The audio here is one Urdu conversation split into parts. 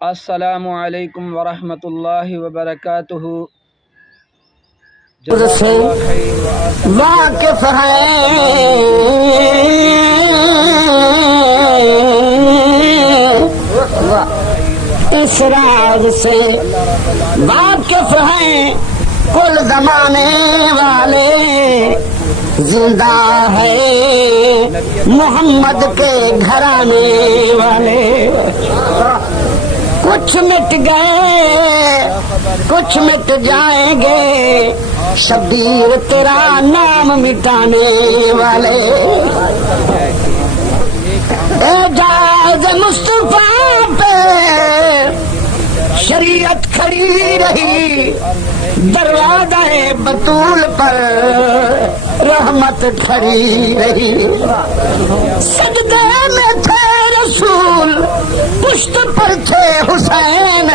السلام علیکم ورحمۃ اللہ وبرکاتہ۔ سے واقف ہے اس راز سے واقف ہیں کل زمانے والے، زندہ ہے محمد کے گھرانے والے۔ کچھ مٹ گئے کچھ مٹ جائیں گے، شبیر تیرا نام مٹانے والے۔ اعجاز مصطفیٰ پہ شریعت کھڑی رہی، دروازہ بطول پر رحمت کھڑی رہی۔ سجدے میں تھے رسول، پشت پر تھے حسین،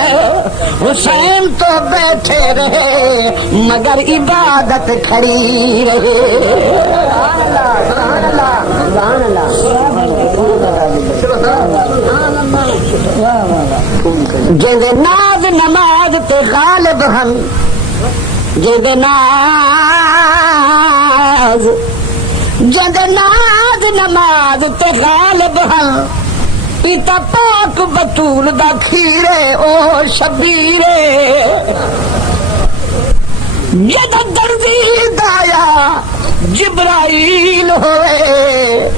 حسین تو بیٹھے رہے مگر عبادت کھڑی رہے۔ جد ناز نماز تے غالب ہن، جد ناز نماز تے غالب ہن، پیتا پاک بطول دا کھیرے او شبیرے۔ جد دردی دایا جبرائیل ہوئے،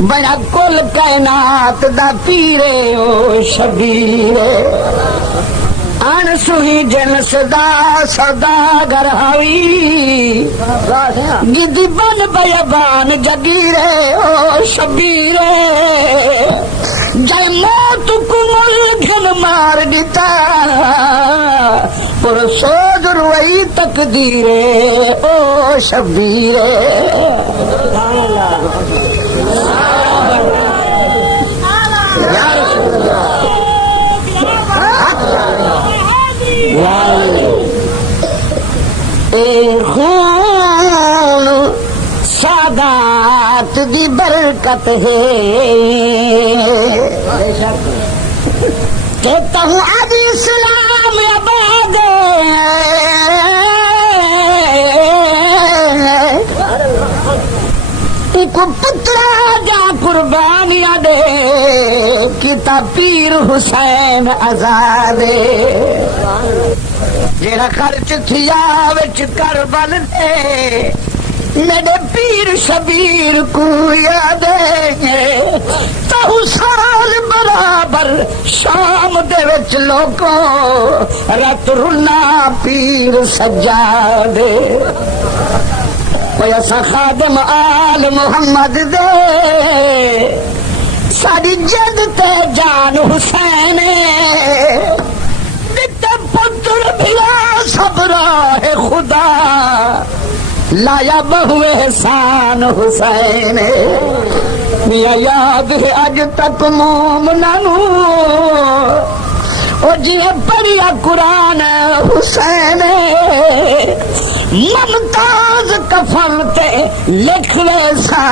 بڑا کل کائنات دا پیرے او شبیرے۔ ان سوئی جنس دا سوداگر ہوئی، گدی بن بیابان جگیرے او شبیرے۔ جے موت کو ملگن مار دیتا، پر سوج روئی تقدیرے او شبیرے۔ اے خون سادات دی برکت ہے، کہتا ہوں اب اسلام آباد ایک پترا جا قربانیاں دے، کتا پیر حسین آزادے۔ جیڑا خرچ تھیا وچ کربل دے، میرے پیر شبیر کو یاد ہے۔ تو سال برابر شام دے وچ لوگوں رات رنا پیر سجادے۔ ایسا خادم آل محمد دے، ساری جد تے جان حسین، دیتے پتر بھیا سب راہ خدا، لایا بہو احسان حسین۔ میاں یاد ہے اج تک مومناں نوں، او جی پڑھیا قرآن حسین، ممتاز کفن تے لکھ لے سا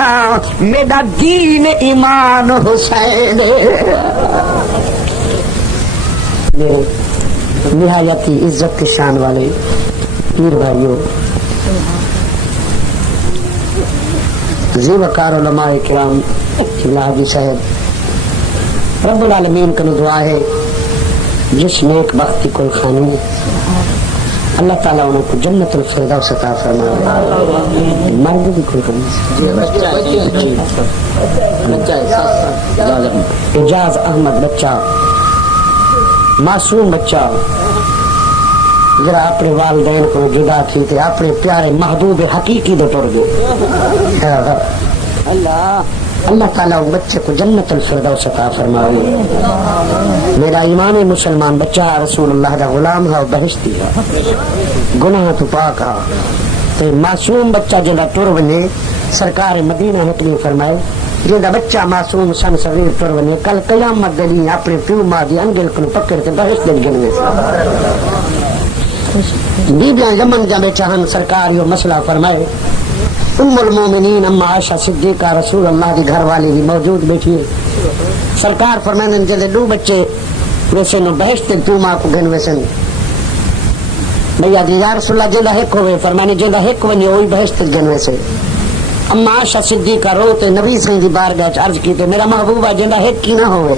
میرا دین ایمان حسین۔ نہایت ہی عزت کی شان والے پیر بھائیوں، ذی وقار علماء کرام، قبلہ حاجی صاحب، رب العالمین کا دعا ہے جس نیک بختی کل خانی، اللہ تعالیٰ انہوں کو جنت الفردوس عطا فرمائے۔ مرد بھی کوئی اعجاز احمد بچہ، معصوم بچہ، ذرا اپنے والدین کو جدا تھی تے اپنے پیارے محبوب حقیقی دے ٹر گئے۔ اللہ تعالیٰ اس بچے کو جنت الفردوس عطا فرمائے۔ میرا ایمان مسلمان بچہ رسول اللہ دا غلام ہے اور بہشتی ہے، گناہ تو پاک ہے۔ تے معصوم بچہ جنہا ٹر بنے، سرکار مدینہ حکمی فرمائے جنہا بچہ معصوم سن صغیر ٹر بنے، کل قیامت دلی اپنے پیو ماں دی انگل کو پکڑ کے بہشت دل گنوے بیبیاں یمن جا بیٹھا ہن، سرکار یہ مسئلہ فرمائے۔ ام المومنین اما عائشہ صدیقہ رسول اللہ کی گھر والی بھی موجود بیٹھی ہے۔ سرکار فرمائے جدے دو بچے ویسے نو بہشت تو ماں کو گن ویسے بھیا جی یا رسول اللہ جندا ایک ہوئے فرمانے جندا ایک ونی وہی بہشت گن ویسے اما عائشہ صدیقہ روتے نبی صلی دی بارگاہ وچ عرض کیتے میرا محبوبہ جندا ایک کی نہ ہوئے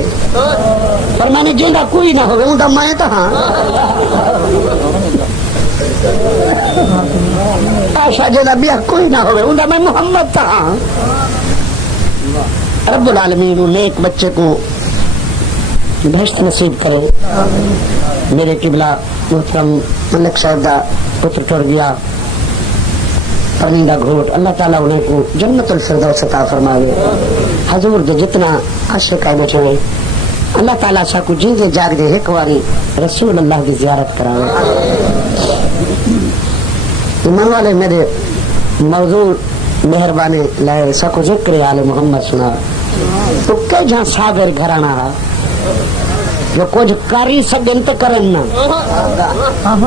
فرمانے جندا کوئی نہ ہوئے اوندا میں تا ہاں عائشہ جندا بیا کوئی نہ ہوئے اوندا میں محمد تا ہاں رب العالمین نیک بچے کو بہشت نصیب کرے. میرے قبلہ محترم ملک صاحب دا پتر ٹر گیا پرندہ گھوٹ اللہ تعالیٰ انہیں کو جنت الفردوس عطا فرماوے. حضور دے جتنا عاشق ہے بچے اللہ تعالیٰ سا کو جی دے جاگ دے ایک واری رسول اللہ کی زیارت کراوے. ایمان والے میرے موضوع مہربانی لائے سکو ذکر آل محمد سنا تو کہ جہاں صابر گھرانا جو کچھ کری سگن تو کرن نا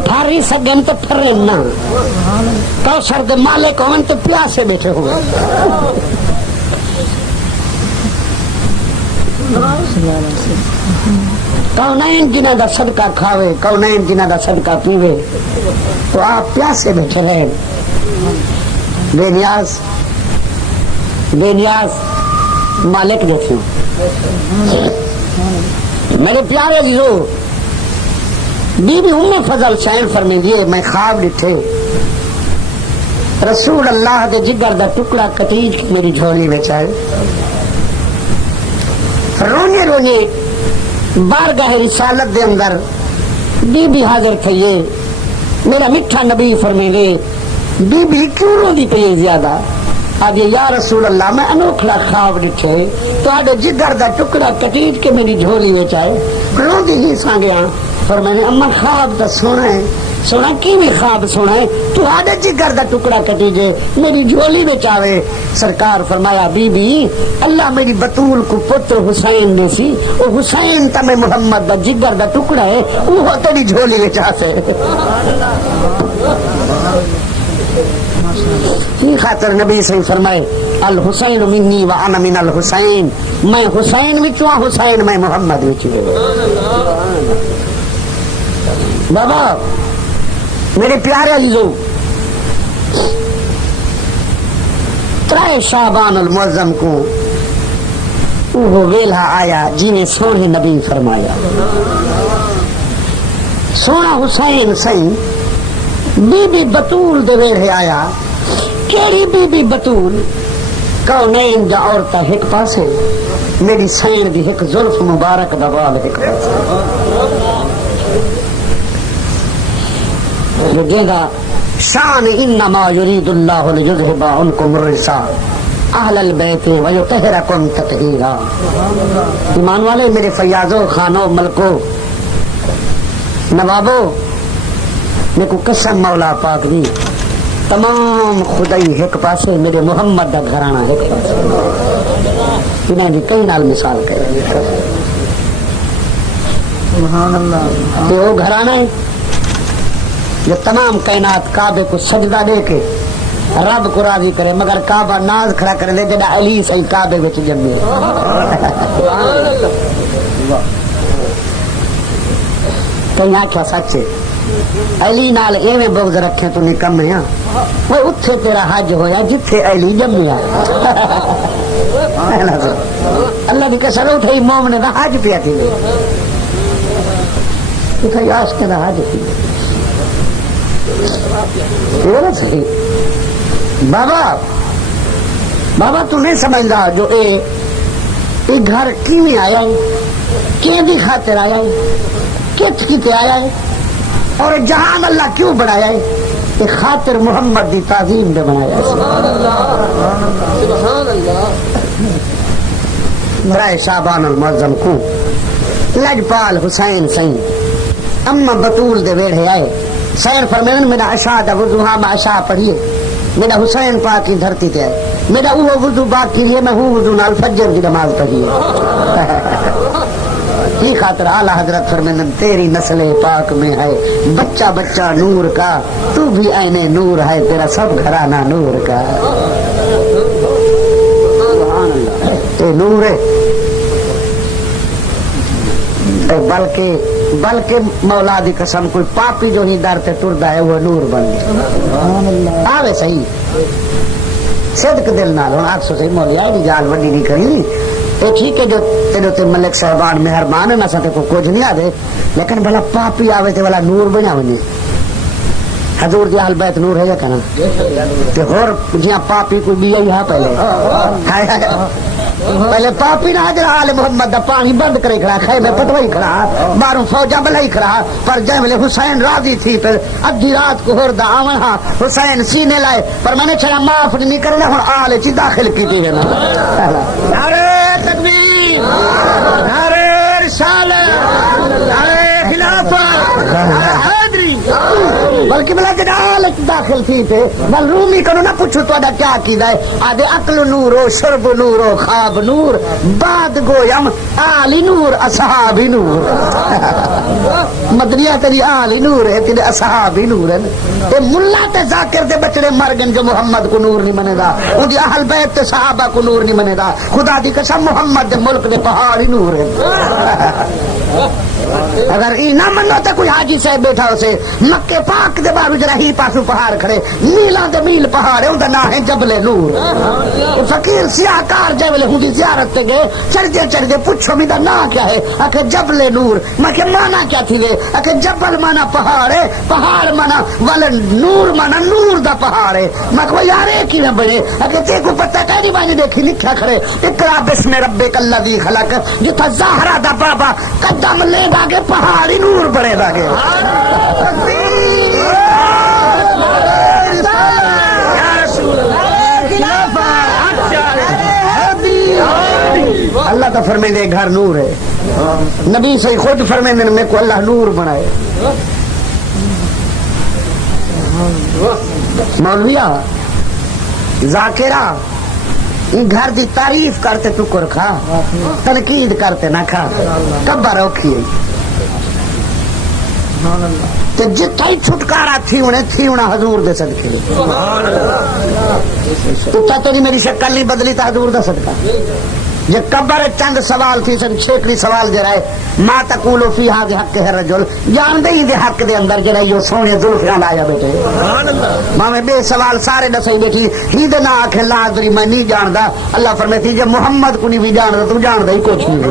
پھاری سگن تو پھرن نا کوثر دے مالک ہون تو پیاسے بیٹھے ہوئے. کونین جنہ دا صدقہ کھاوے کونین جنہ دا صدقہ پیوے تو آپ پیاسے بیٹھے رہے بے نیاز مالک دیکھیں. میرے پیارے عزیزو بی بی ام فضل شائن فرمی دیے میں خواب ڈٹھے رسول اللہ دے جگر دا ٹکڑا کٹیج میری جھولی میں چاہے رونے رونے بارگاہ رسالت دے اندر بی بی حاضر تھئیے. میرا میٹھا نبی فرمی دے بی بی کیوں رو دی پئی زیادہ آگے یا رسول اللہ میں انوکھڑا خواب ڈٹھے تو آگے جگر دا ٹکڑا کٹیج کے میری جھولی میں چاہے رو دی ہی ساں گیا. اور میں نے اما خواب دا سونا ہے سونا کی بھی خواب سونا ہے تو آگے جگر دا ٹکڑا کٹیجے میری جھولی میں چاہے. سرکار فرمایا بی بی اللہ میری بطول کو پتر حسین دے سی وہ حسین تا میں محمد دا جگر دا ٹکڑا ہے وہ تیری جھولی میں چاہے. یہ خاطر نبی سے فرمائے الحسین منی وانا من الحسین میں حسین وچوں حسین میں محمد وچوں. بابا میرے پیارے عزیزو ترائے شعبان المعظم کو وہ ویلہ آیا جنہیں سونے نبی فرمایا سونا حسین سائیں بی بی بطول دے ویڑے آیا. کیڑی بی بی بطول کونین دا عورتہ ایک پاسے میری سین دی ایک ظلف مبارک دا بال ایک پاسے جو دیدہ شان انما یرید اللہ لیذہب عنکم الرجس اہل البیت ویطہرکم تطہیرا. ایمان والے میرے فیاضو خانو ملکو نوابو میں کو قسم مولا پاک دی تمام خدائی ایک پاسے میرے محمد دا گھرانا ایک پاسے انہیں بھی کئی نال مثال کرے سبحان اللہ. یہ وہ گھرانا ہے جو تمام کائنات کعبے کو سجدہ دے کے رب کو راضی کرے مگر کعبہ ناز کھڑا کرے دے جڑا علی صحیح کعبے وچ جمے. کئی آنکھا سچے علی نال ایویں بغض رکھے تو نکم ہے وہ اتھے تیرا حج ہویا جتھے علی جمیا. اللہ دی قسم اٹھائی مومن دا حج پیا تھی اٹھائی عاشق دا حج تھی. صحیح بابا تو نہیں سمجھدا جو اے گھر کیویں آیا ہے کیں دی خاطر آیا ہے کت کیتے آیا ہے اور جہان اللہ کیوں بنایا ہے کہ خاطر محمد دی تعظیم دے بنایا ہے. سبحان اللہ. برائے شعبان المعظم کو لجپال حسین سین اما بطول دے ویڑے آئے سین فرمین میرا عشاء دا وضو ہاں میں عشاء پڑھیے میرا حسین پاک کی دھرتی تے آئے میرا وہ وضو باقی لیے میں ہوں وضو نال فجر کی نماز پڑھیے. یہ خاطر اعلیٰ حضرت فرمائیں تیری نسل پاک میں ہے بچہ بچہ نور کا تو بھی عین نور ہے تیرا سب گھرانہ نور کا. اے نور ہے بلکہ مولا دی قسم کوئی پاپی جو ہی در تے ٹردا ہے وہ نور بن گیا آوے صحیح صدق دل نال ہن آکھو صحیح مولا دی جال وڈی نہیں کری اے ٹھیک ہے جو تیرے تے ملک صاحبان مہربان نہ ستے کو کچھ نہیں آدے لیکن بھلا پاپی آوے تے والا نور بنا ونجے حضور دی اہل بیت نور ہے یا کنا تے اور جیاں پاپی کوئی بھی ہے پہلے پاپی نہ حضرت آل محمد دا پانی بند کرے کھڑا خیمے پٹوائی کھڑا باروں فوجا بلائی کھڑا پر جے حسین راضی تھی پھر ادھی رات کو ہور دا آون ہاں حسین سینے لائے پر میں نے چھڑا معاف نہیں کرنا ہن آل چ داخل کیتی ہے نا نعرہ تکبیر نعرہ رسالت نعرہ خلافت حیدری بلکہ بلا جدال داخل تھی تھے بل رومی کنو نہ پوچھو تو کیا کیدا ہے آدھے عقل نور و شرب نور و خواب نور بعد گویم آلی نور اصحابی نور مدنیہ تیری آلی نور ہے تیرے اصحابی نور ہے اے ملا تے ذاکر دے بچڑے مر گن جو محمد کو نور نہیں منے دا ان دی اہل بیت تے صحابہ کو نور نہیں منے دا خدا دی قسم محمد دے ملک دے پہاڑی نور ہے اگر ای نہ منو تو کوئی حاجی صاحب بیٹھا اسے مکے پاک دے بارو جرا ہی پاسو پہاڑ کھڑے میلاں دے میل پہاڑ ہے اوندا نام ہے جبل نور فقیر سیاہ کار جے ویلے ہندی زیارت تے گئے چڑھدے پوچھو میرا نام کیا ہے کہ جبل نور میں کہ مانا کیا تھی گئے کہ جبل مانا پہاڑ ہے پہاڑ مانا ول نور مانا نور دا پہاڑ ہے میں کہ یار ایک ہی نہ بڑے کہ تے کو پتہ کہنی بانی دیکھی لکھا کھڑے اقرا بسم ربک الذی خلق جتا زہرا دا بابا قدم لے دا کے پہاڑی نور بڑے دا کے اللہ تو فرمائے دے گھر نور ہے نبی سے خود فرمائے دے میں کو اللہ نور بنائے مولویا ذاکرہ گھر دی تعریف کرتے ٹکر کھا تنقید کرتے نہ کھا کبا روکھی تے جتھا ہی چھٹکارا تھی انہیں حضور دے صدقے اتھا تیری میری شکل نہیں بدلی تا حضور دا صدقہ یہ قبر چند سوال تھی سن چھیکڑی سوال جرائے ما تقولو فی هذا حق ہے رجل جان دے ہی دے حق دے اندر جرائے یہ سونے ذوالفقار لایا بیٹے ماں میں بے سوال سارے دسائی بیٹھی ہی دے نہ آکھے لا ادری میں نہیں جاندا اللہ فرماتی جب محمد کو نہیں بھی جاندا تو جاندا ہی کچھ نہیں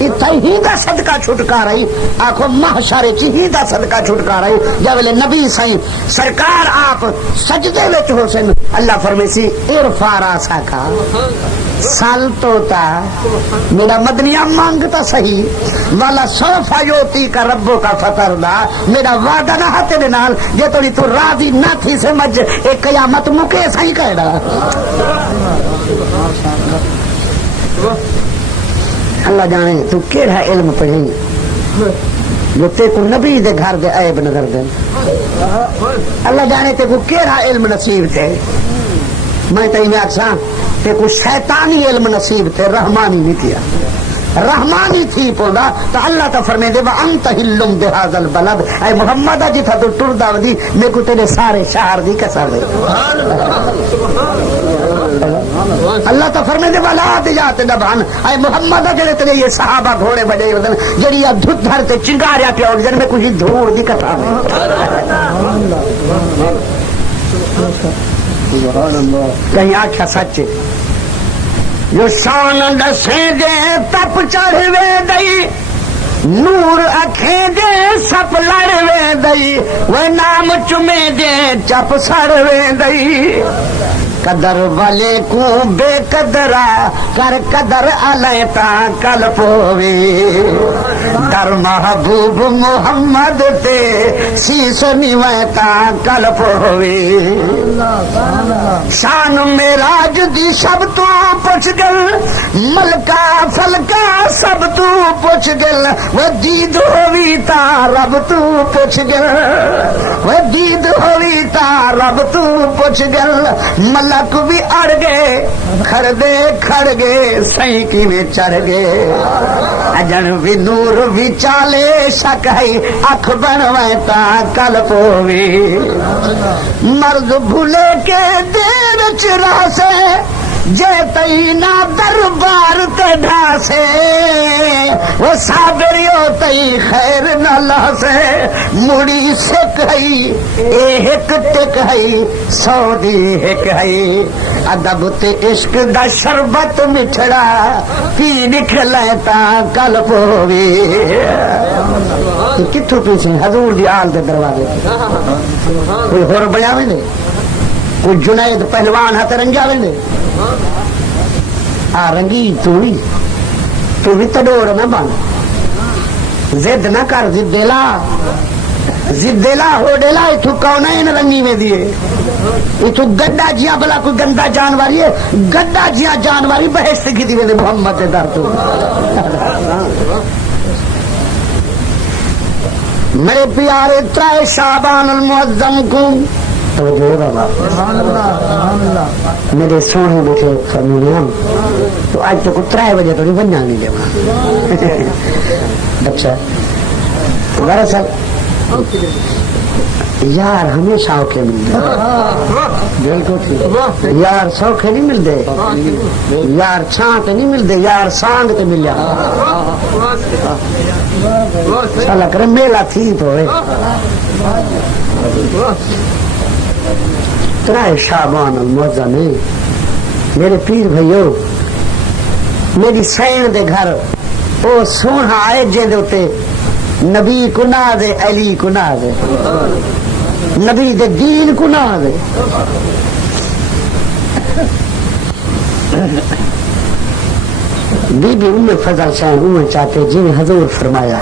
اتھا ہی دا صدقہ چھٹکارا ہی آنکھو محشر چی ہی دا صدقہ چھٹکارا ہی جب نبی سائیں سرکار آپ سجدے وچ ہو سن اللہ فرمیسی ارفع راسک سال توتا میرا مدنیہ مانگتا صحیح والا سوفا یوتی کا ربو کا فطر دا میرا وعدہ نہ ہاتھے دے نال جے توڑی تو راضی نہ تھی سمجھ ایک قیامت مکے صحیح کہہ رہا اللہ جانے تو کیڑا علم پڑھیں جو تے کو نبی دے گھر دے عیب نظر دیں اللہ جانے تے کو کیڑا علم نصیب تھے میں تھی میں آکساں تے کو شیطانی علم نصیب تھے رحمانی نہیں کیا رحمانی تھی پودا تو اللہ تا فرمائے دے وَأَنْتَ هِلُّمْ بِهَذَا الْبَلَدِ اے محمد جی تھا تو ٹردہ ودی میں کو تیرے سارے شہر دی کسر دے اللہ تا فرمائے دے وَلَا دِجَاتِ دَبْعَنْ اے محمد جلے تیرے یہ صحابہ گھوڑے بڑے ودن جڑی یا دھت دھر تے چنگاریا پیا اور جن میں کچھ دھوڑ دی کتا میں کہیں آکھا سچے جو شان دسے دے تپ چڑھوے دئی نور اکھیں دے سپ لڑوے دئی وہ نام چمے دے چپ سڑوے دئی قدر والے کو بے قدرہ کر قدر علیتا کل پوے در محبوب محمد تے سیس نیویتا کل پوے شان میراج دی شب تو پوچھ گل ملکہ فلکہ سب تو پوچھ گل وہ دید ہوئی تا رب تو پوچھ گل وہ دید ہوئی تا رب تو پوچھ گل ملک بھی اڑ گئے کھڑ گئے سائیں کی میں چڑھ گئے اجن بھی نور بھی چالے شکائی اکھ بنوائے تا کل پوی مرد بھولے کے دیر چرا سے جے تئی نا دربار تے ڈھاسے وہ صابریو تئی خیر نہ لاسے مڑی سکھ ہئی اے ہک ٹک ہئی سو دی ہک ہئی ادب تے عشق دا شربت مٹھڑا پی نکلے تا کل پووی کتھوں پیچھے حضور دی آل دے دروازے کوئی ہور بیاوے نے کوئی جنید پہلوان ہاتھ رنگاوے نے آ رنگی تو بھی تڈوڑ نہ بن زد نہ کر زدیلا ہو ڈیلا اتو کون ہے رنگی میں دیے اتو گڈا جیاں بلا کوئی گندا جانواری ہے گڈا جیاں جانواری بہشت کی دیوے دے محمد دے در تو میرے پیارے ترائے شعبان المعظم کو توجہ بابا میرے سونے بیٹھے فرمونیاں تو آج تک 3 بجے تو نہیں بننا نہیں دے اچھا دراصل یار ہمیشہ اوکے ملتے بالکل یار سوکھے نہیں ملتے یار چھانتے نہیں ملتے یار سانگ تے ملیا سالا کرے میلہ تھی پوئے ترائے شعبان المعظم ہے میرے پیر بھائیو میری سین دے گھر او سونا آئے جے دے ہوتے نبی کو نہ دے علی کو نہ دے نبی دے دین کو نہ دے بی بی ام فضل شاہن اوہ چاہتے جن حضور فرمایا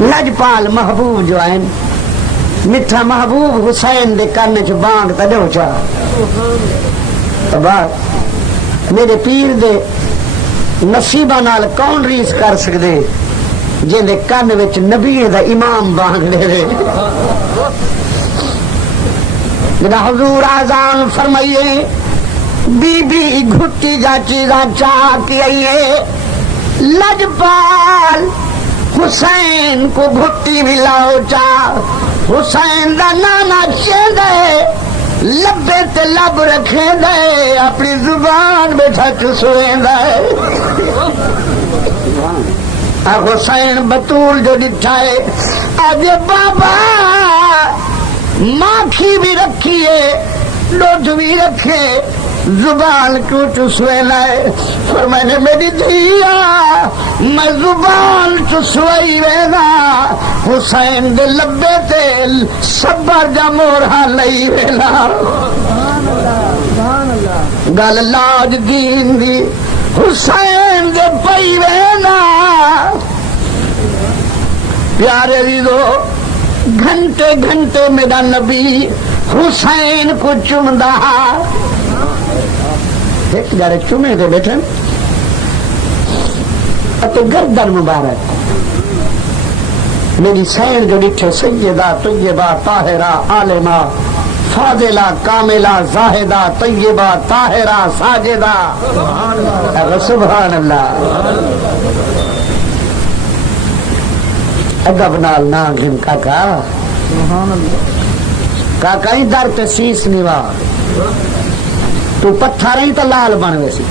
لجپال محبوب جو آئین مٹھا محبوب حسین دے کرنے چھ بانگ تا دو چاہ میرے پیر دے نصیبہ نال کون ریس کر سکدے جن دے کن وچ نبی دا امام بانگ دے رہے جدا حضور آزان فرمائیے بی بی گھٹی جا چیزاں چاہ کی آئیے لجپال حسین کو گھٹی ملاؤ چاہ حسین دا نانا چے دے لبے تے لب رکھے دے اپنی زبان بیٹھا چسویں دے حسین بطول جو ڈٹھائے آج بابا ماکھی بھی رکھیے لوٹ بھی رکھے زبان کیوں چسوے لائے فرمائے میری دھیا میں زبان چسوئی وینا حسین دے لبے تے صبر جا مورہا لئی وینا گل لاج دین دی حسین دے پئی وینا پیارے ریدو گھنٹے گھنٹے میرا نبی حسین کو چمدہ ایک جارے چومے دے بیٹھے تو گردن مبارک میری سین جو ڈٹھے سیدہ طیبہ طاہرہ عالمہ فاضلہ کاملہ زاہدہ طیبہ طاہرہ ساجدہ سبحان اللہ ادب نال ناگن کاکا کاکا ہی در تے سیس نیوا تو پتھر ہی تو لال بن ویسی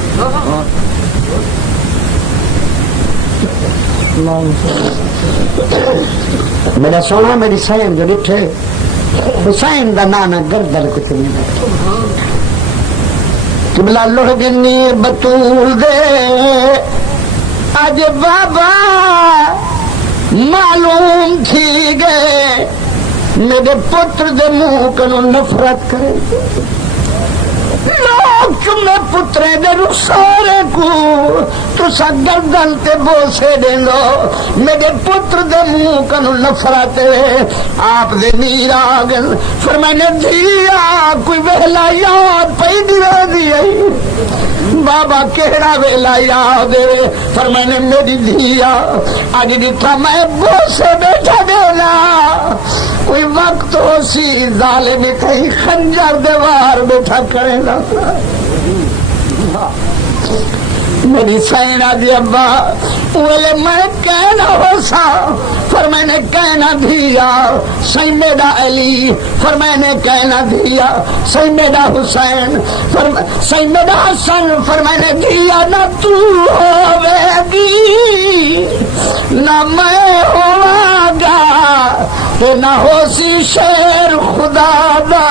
میرا سونا میری سین جو ڈٹھے حسین دا نانا گردل کچھ نہیں قبلہ لوہ گنی بطول دے آج بابا معلوم تھی گئے میرے پتر دے منہ کنو نفرت کرے لوگ چمے پترے دے رخسارے کو تو سا گردن تے بوسے دے دو میرے پتر دے منہ کنو نفرت آپ دے میر آگن فرمائنے دھیا کوئی ویلا یاد پئی دیوے دیئے بابا کہڑا ویلا یاد ہے فرمائنے میری دھیا آج دیتا میں بوسے بیٹھا دینا کوئی وقت ہو سی ظالمی کہیں خنجر دیوار بیٹھا کرے گا میری سینا دی ابا بولے میں کہنا ہو سا پر میں نے کہنا دیا سی میرا علی پر میں نے کہنا دیا سی میرا حسین سی میرا حسن پر میں نے دیا نہ تو ہوے گی نہ میں ہوا گا تے نہ ہو سی شیر خدا دا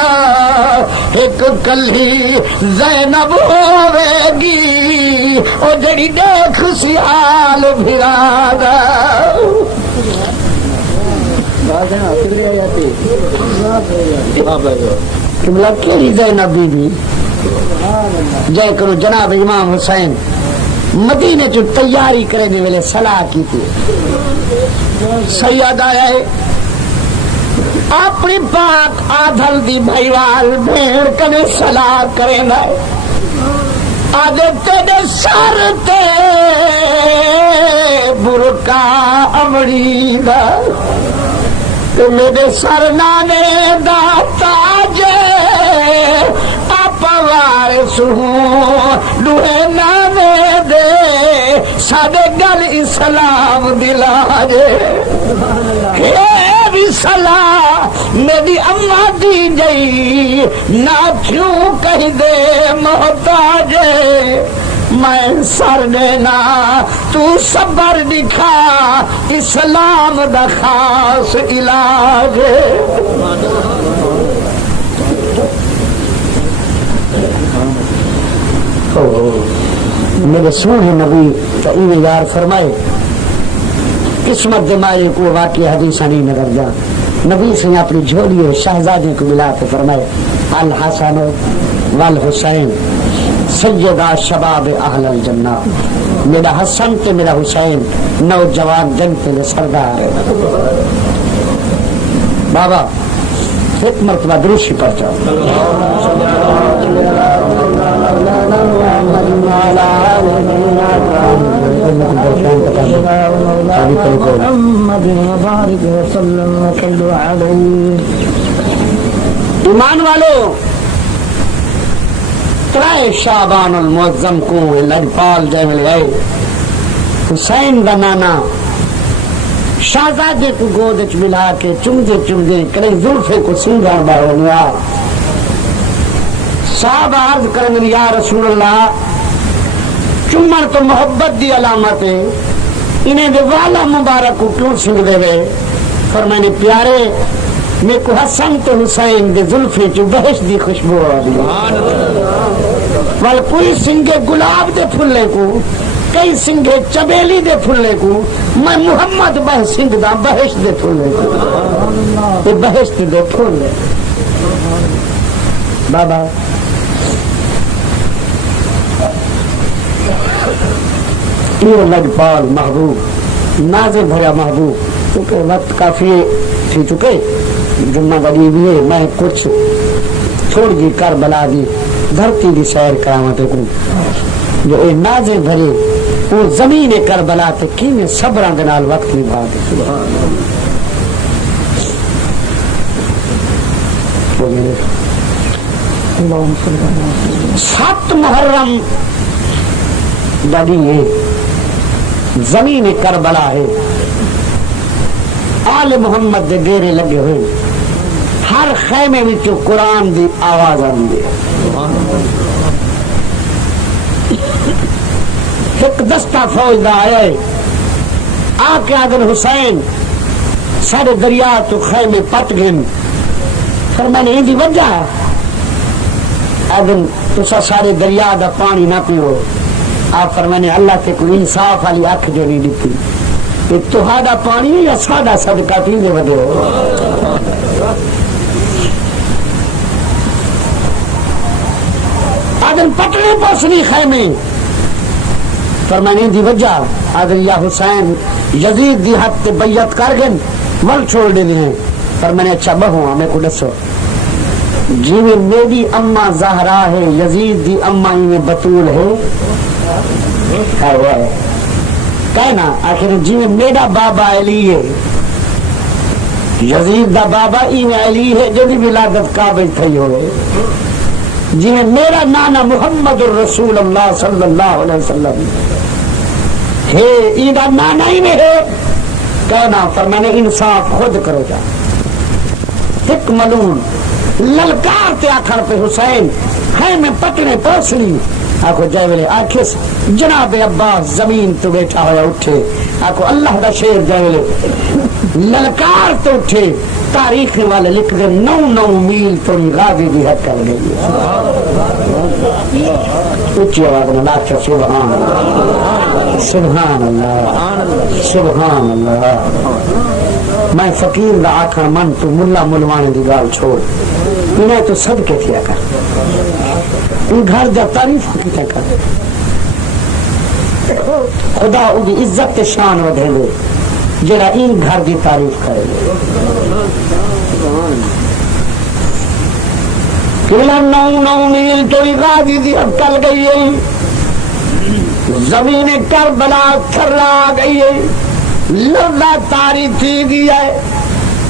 ایک کلی زینب ہوے گی او جڑی دیکھ سی حال بھرا دا قبلہ کیڑی زینب بی بی جے کرو جناب امام حسین مدینے چ تیاری کرنے ویلے صلاح کی تھی سید آیا ہے اپنی پاک آدھل دی بھائیوال بھیڑ کنے صلاح کریں گے آدھے تیرے سر تے برکا امڑی دا تے میرے سر نانے دا تاج آپ وارث ہوں لوہے نانے دے سادے گل اسلام دلا جے بھی صلاح میری اماں دی جئی نہ کیوں کہہ دے محتاج میں سر دینا تو صبر دکھا اسلام دا خاص علاج میرے سونے نبی تو انہیں یار فرمائے قسمت دماغی کو واقعی حدیث نہیں نظر جا نبی سے اپنی جھولی اور شہزادی کو ملا کے فرمائے الحسن والحسین سیدہ شباب اہل الجنہ میرا حسن تے میرا حسین نوجوان جنت کے سردار بابا ایک مرتبہ دروشی پر جاؤ ایمان والو ترائے شعبان المعظم کو لجپال جائے گئے حسین دا نانا شہزادے کو گود وچ ملا کے چمدے کرے زلفے کو سنگار باہو نیا صاحب عرض کرن یا رسول اللہ چمر تو محبت دی علامت ہے انہیں دے والا مبارک کو کیوں سنگ دے وے فرمانے پیارے میں کو حسن تو حسین دے زلفے چو بہش دی خوشبو آ رہی وال کوئی سنگے گلاب دے پھلے کو کئی سنگے چبیلی دے پھلے کو میں محمد بہ سنگ دا بہش دے پھلے کو بہش دے پھلے بابا یہ لجپال محبوب نازے بھرا محبوب کیونکہ وقت کافی تھی چکے جمعہ غریب ہے میں کچھ چھوڑ دی کربلا دی دھرتی دی سیر کرامت کو جو اے نازے بھرے وہ زمین کربلا تے کینے صبراں دے نال وقت نبھا دے سات محرم دادی ہے زمین کربلا ہے آل محمد دے ڈیرے لگے ہوئے ہر خیمے وچوں قرآن دی آواز آندی ایک دستہ فوج دا آیا ہے آ کے آدن حسین سارے دریا تو خیمے پٹ گئن فرمانے ہی دی وجہ آدن تسا سارے دریا دا پانی نہ پیو آپ فرمانے اللہ تے کوئی انصاف والی آنکھ جو نہیں دیتی کہ تہاڈا پانی یا ساڈا صدقہ پیندے ودے ہو آدن پٹنے پوسنی خیمے فرمانے دی وجہ آدن یا حسین یزید دی حد تے بیعت کر گئے مل چھوڑ دینے ہیں فرمانے اچھا بہو ہمیں کو دسو جیویں میری اماں زہرا ہے یزید دی اماں میں بطول ہے کہنا آخر جیویں میرا بابا علی ہے یزید دا بابا ایویں علی ہے جو دی ولادت کعبہ تھی ہوئے جی میرا نانا محمد الرسول اللہ صلی اللہ علیہ وسلم ہے، ایدہ نانا ہی میں ہے کہنا، فرمانے انصاف خود کرو جا. ایک ملون للکار تے آخر پہ حسین ہے میں پٹنے پوچھلی آکو جائے ویلے آکھس جناب عباس زمین تو بیٹھا ہویا اٹھے، آکو اللہ دا شیر جائے ویلے للکار تو اٹھے، تاریخ والے لکھ دے 9 میل تو غازی بھی حد کر گئی. اچھی آواز میں لاکھ سبحان اللہ سبحان اللہ سبحان اللہ. میں فقیر دا آکھا من تو ملا ملوانے دی گال چھوڑ، انہیں تو صدقے کیا کر، ان گھر جا تعریف کیا کر، خدا او دی عزت شان ودھے لے جڑا این گھر دی تعریف کرے لے. کلا 9 میل تو غازی دی اکل گئی ہے، زمین کربلا تھرا گئی ہے، لڑا تاریخ تھی گیا ہے.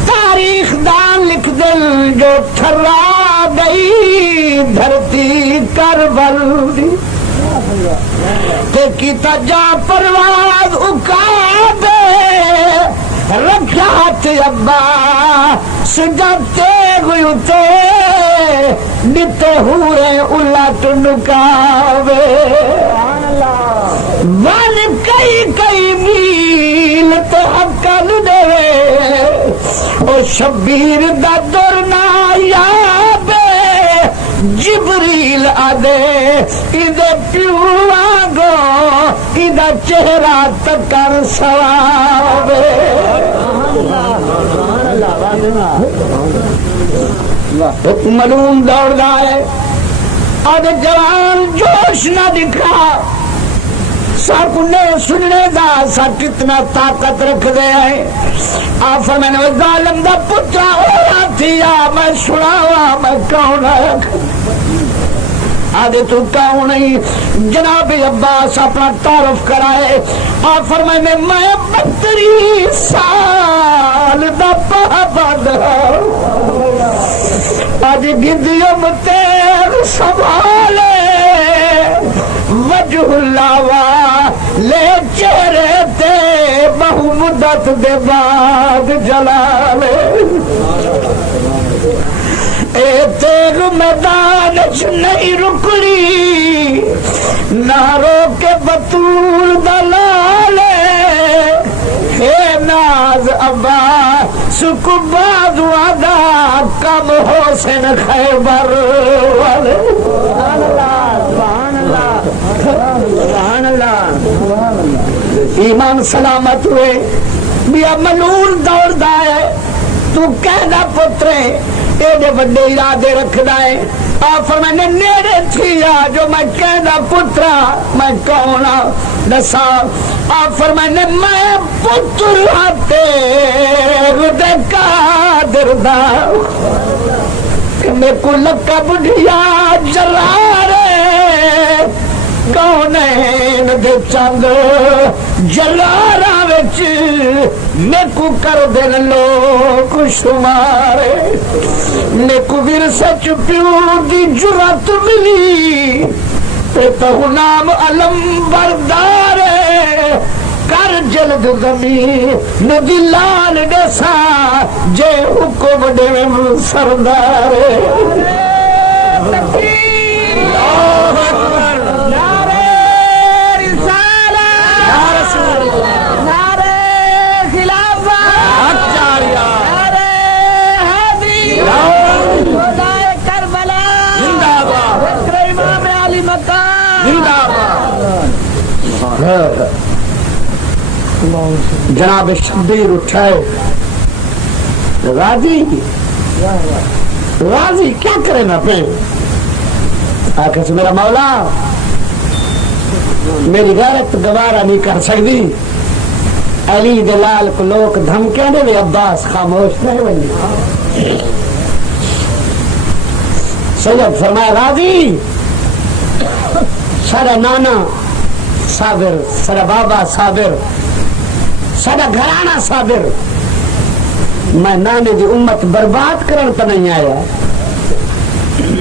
تاریخ دان لکھ دل جو تھرا گئی دھرتی کربل دی، تے کی تجا پرواز اکا دے رکھات ابا سجاتے گیوتے نتے ہورے الٹ نکاوے. وان کئی میل تو حقل دے او شبیر دا درنا یابے جبریل آدے ادھے پیو آگو ادھا چہرہ تکر سوابے. ایک ملوم دوڑ گئے آدھے جوان جوش نہ دکھا، سب نے سننے دا سا کتنا طاقت رکھ دے ہے. آپ فرمائے نے ظالم دا پترا ہوا تھیا میں سناوا میں کون ہے. آدھے تو کون نہیں؟ جناب عباس اپنا تعارف کرائے. آپ فرمائے نے میں 32 سال دا پابند آج گدیم تیر سنبھالے وجہ اللہ لے چہرے تے بہو مدت دے بعد جلالے. اے تیغ میدان نہیں رکڑی نہ روکے بطول دلالے. اے ناز ابا سکو باز وعدہ کم حسین خیبر والے. سبحان اللہ. ایمان سلامت ہوئے بیا ملون دوڑ دائے تو کہنا پترے ایڈے بڑے ارادے رکھ دائے. آپ فرمائے نیڑے تھیا جو میں کہنا پترا میں کونا نسا. آپ فرمائے میں پتر آتے ردے قادر دا میں کو لقب دیا جلارے کونین دے چند جلارا وچ میکو کر دن لوگ شمارے. میکو ورثہ پیو دی جرات ملی تے تو نام علم بردارے کر جلد زمین ندی لال ڈسا جے حکم دے سردارے. جناب شبیر اٹھائے راضی راضی کیا کرے نا پہ آکھے سے میرا مولا میری غیرت گوارا نہیں کر سکتی. علی دلال کو لوگ دھمکیاں دے عباس خاموش نہیں بنی. سید فرمایا راضی سارا نانا صابر سارا بابا صابر سارا گھرانہ صابر، میں نانے دی امت برباد کرن تو نہیں آیا،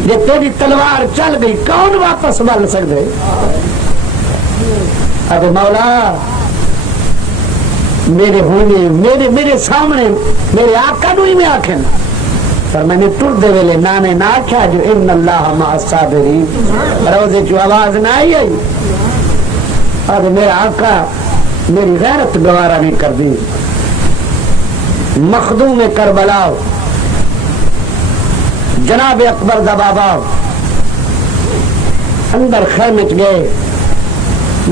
جی تیری تلوار چل گئی کون واپس مل سکتے؟ اب مولا میرے ہونے میرے سامنے میرے آقا نو ہی میں آکھن پر میں نے ٹردے ویلے نانے نہ آکھا جو ان اللہ مع الصابرین روزے چو آواز نہ آئی اور میرا آقا میری غیرت گوارا نہیں کر دی. مخدوم کربلا جناب اکبر دا بابا اندر خیمے چ گئے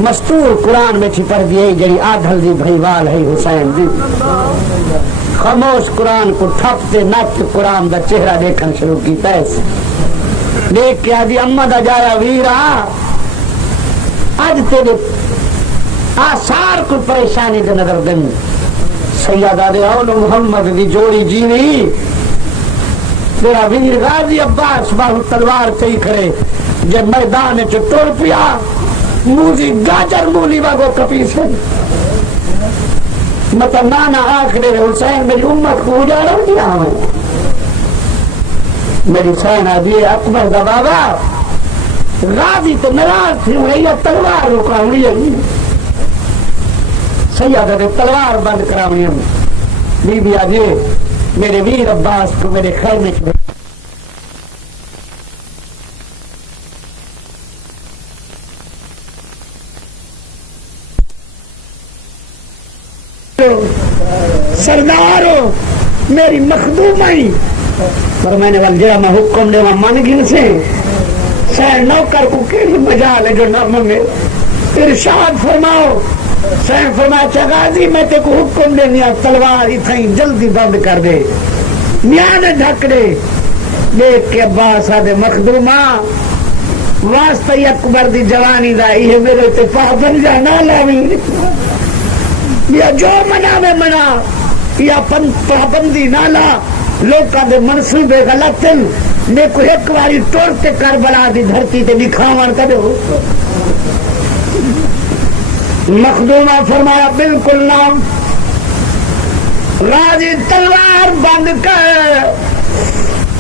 مستور قرآن میں پڑھ دیے جڑی آدھل دی بھائیوال ہے حسین دی خاموش قرآن کو ٹھپتے نچ قرآن دا چہرہ دیکھن شروع کی پیس دیکھ کے آدھی اما دا جایا ویرا آج تیرے آثار کو پریشانی دے نظر دن سیدہ دے اول محمد دی جوڑی جیوی تیرا ویر غازی عباس باہو تلوار چاہی کھڑے جب میدان چو ٹور پیا موزی گاجر مولی واگو کپی سے مطلب نانا آخرے حسین میری امت کو اجاڑا دیا ہمیں میری سینہ دیئے اکبر دا بابا غازی تو نراز تھی ہوئی یا تلوار روکا ہوئی ہے سیدہ دے تلوار بند کرا ہوئی ہے بی بی آجے میرے ویر عباس کو میرے خیمے میں سردارو میری مخدومائی پر میں نے والجرہ میں حکم دے وہاں من گن سے سیر نوکر کو کیلی مجال ہے جو نام میں ارشاد فرماؤ سیر فرمایا چغازی میں تے کو حکم دے نیا تلوار اتھائیں جلدی بند کر دے نیانے ڈھک دے دیکھ کے عباس آدھے مخدومہ واسطہ اکبر دی جوانی دا یہ میرے تے پابند جانا لاوی یا جو منا میں منا یا پابندی نالا لوکاں دے منصوبے غلطن میں کو ایک واری ٹورتے کربلا دی دھرتی تے دکھاون کرو مخدومہ فرمایا بالکل نہ غازی تلوار بند کر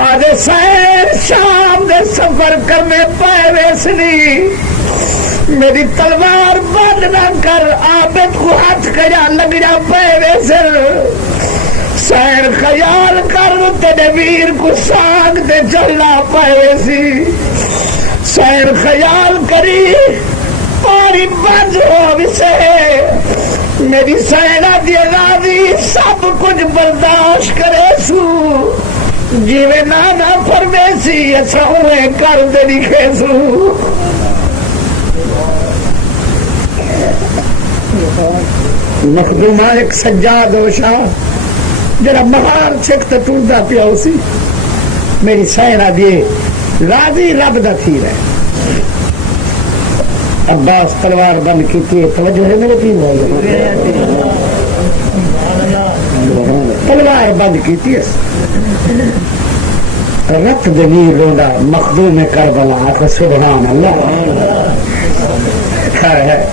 آدھے سیر شام دے سفر کرنے پائے ویسنی میری تلوار بند نہ کر عابد کو ہاتھ کریا لگ جا پائے ویسر سیر خیال کر تیرے ویر کو سانگ دے چلنا پائے ویسی سیر خیال کری پانی بند ہو ویسے میری سیرہ دی غازی سب کچھ برداشت کرے سو جیوے نانا فرمیسی ایسا ہوئے کر دے لکھے سو مخدومہ ایک سجاد ہوشا جرا مہار چھکت ٹوٹا پیا اسی میری سینہ دیے غازی رب دا تھی رہے عباس تلوار بند کی تھی توجہ ہے میرے تین بھائی تلوار بند کی تھی رت دنیر روڈا مخدوم کربلا آخر سبحان اللہ ہے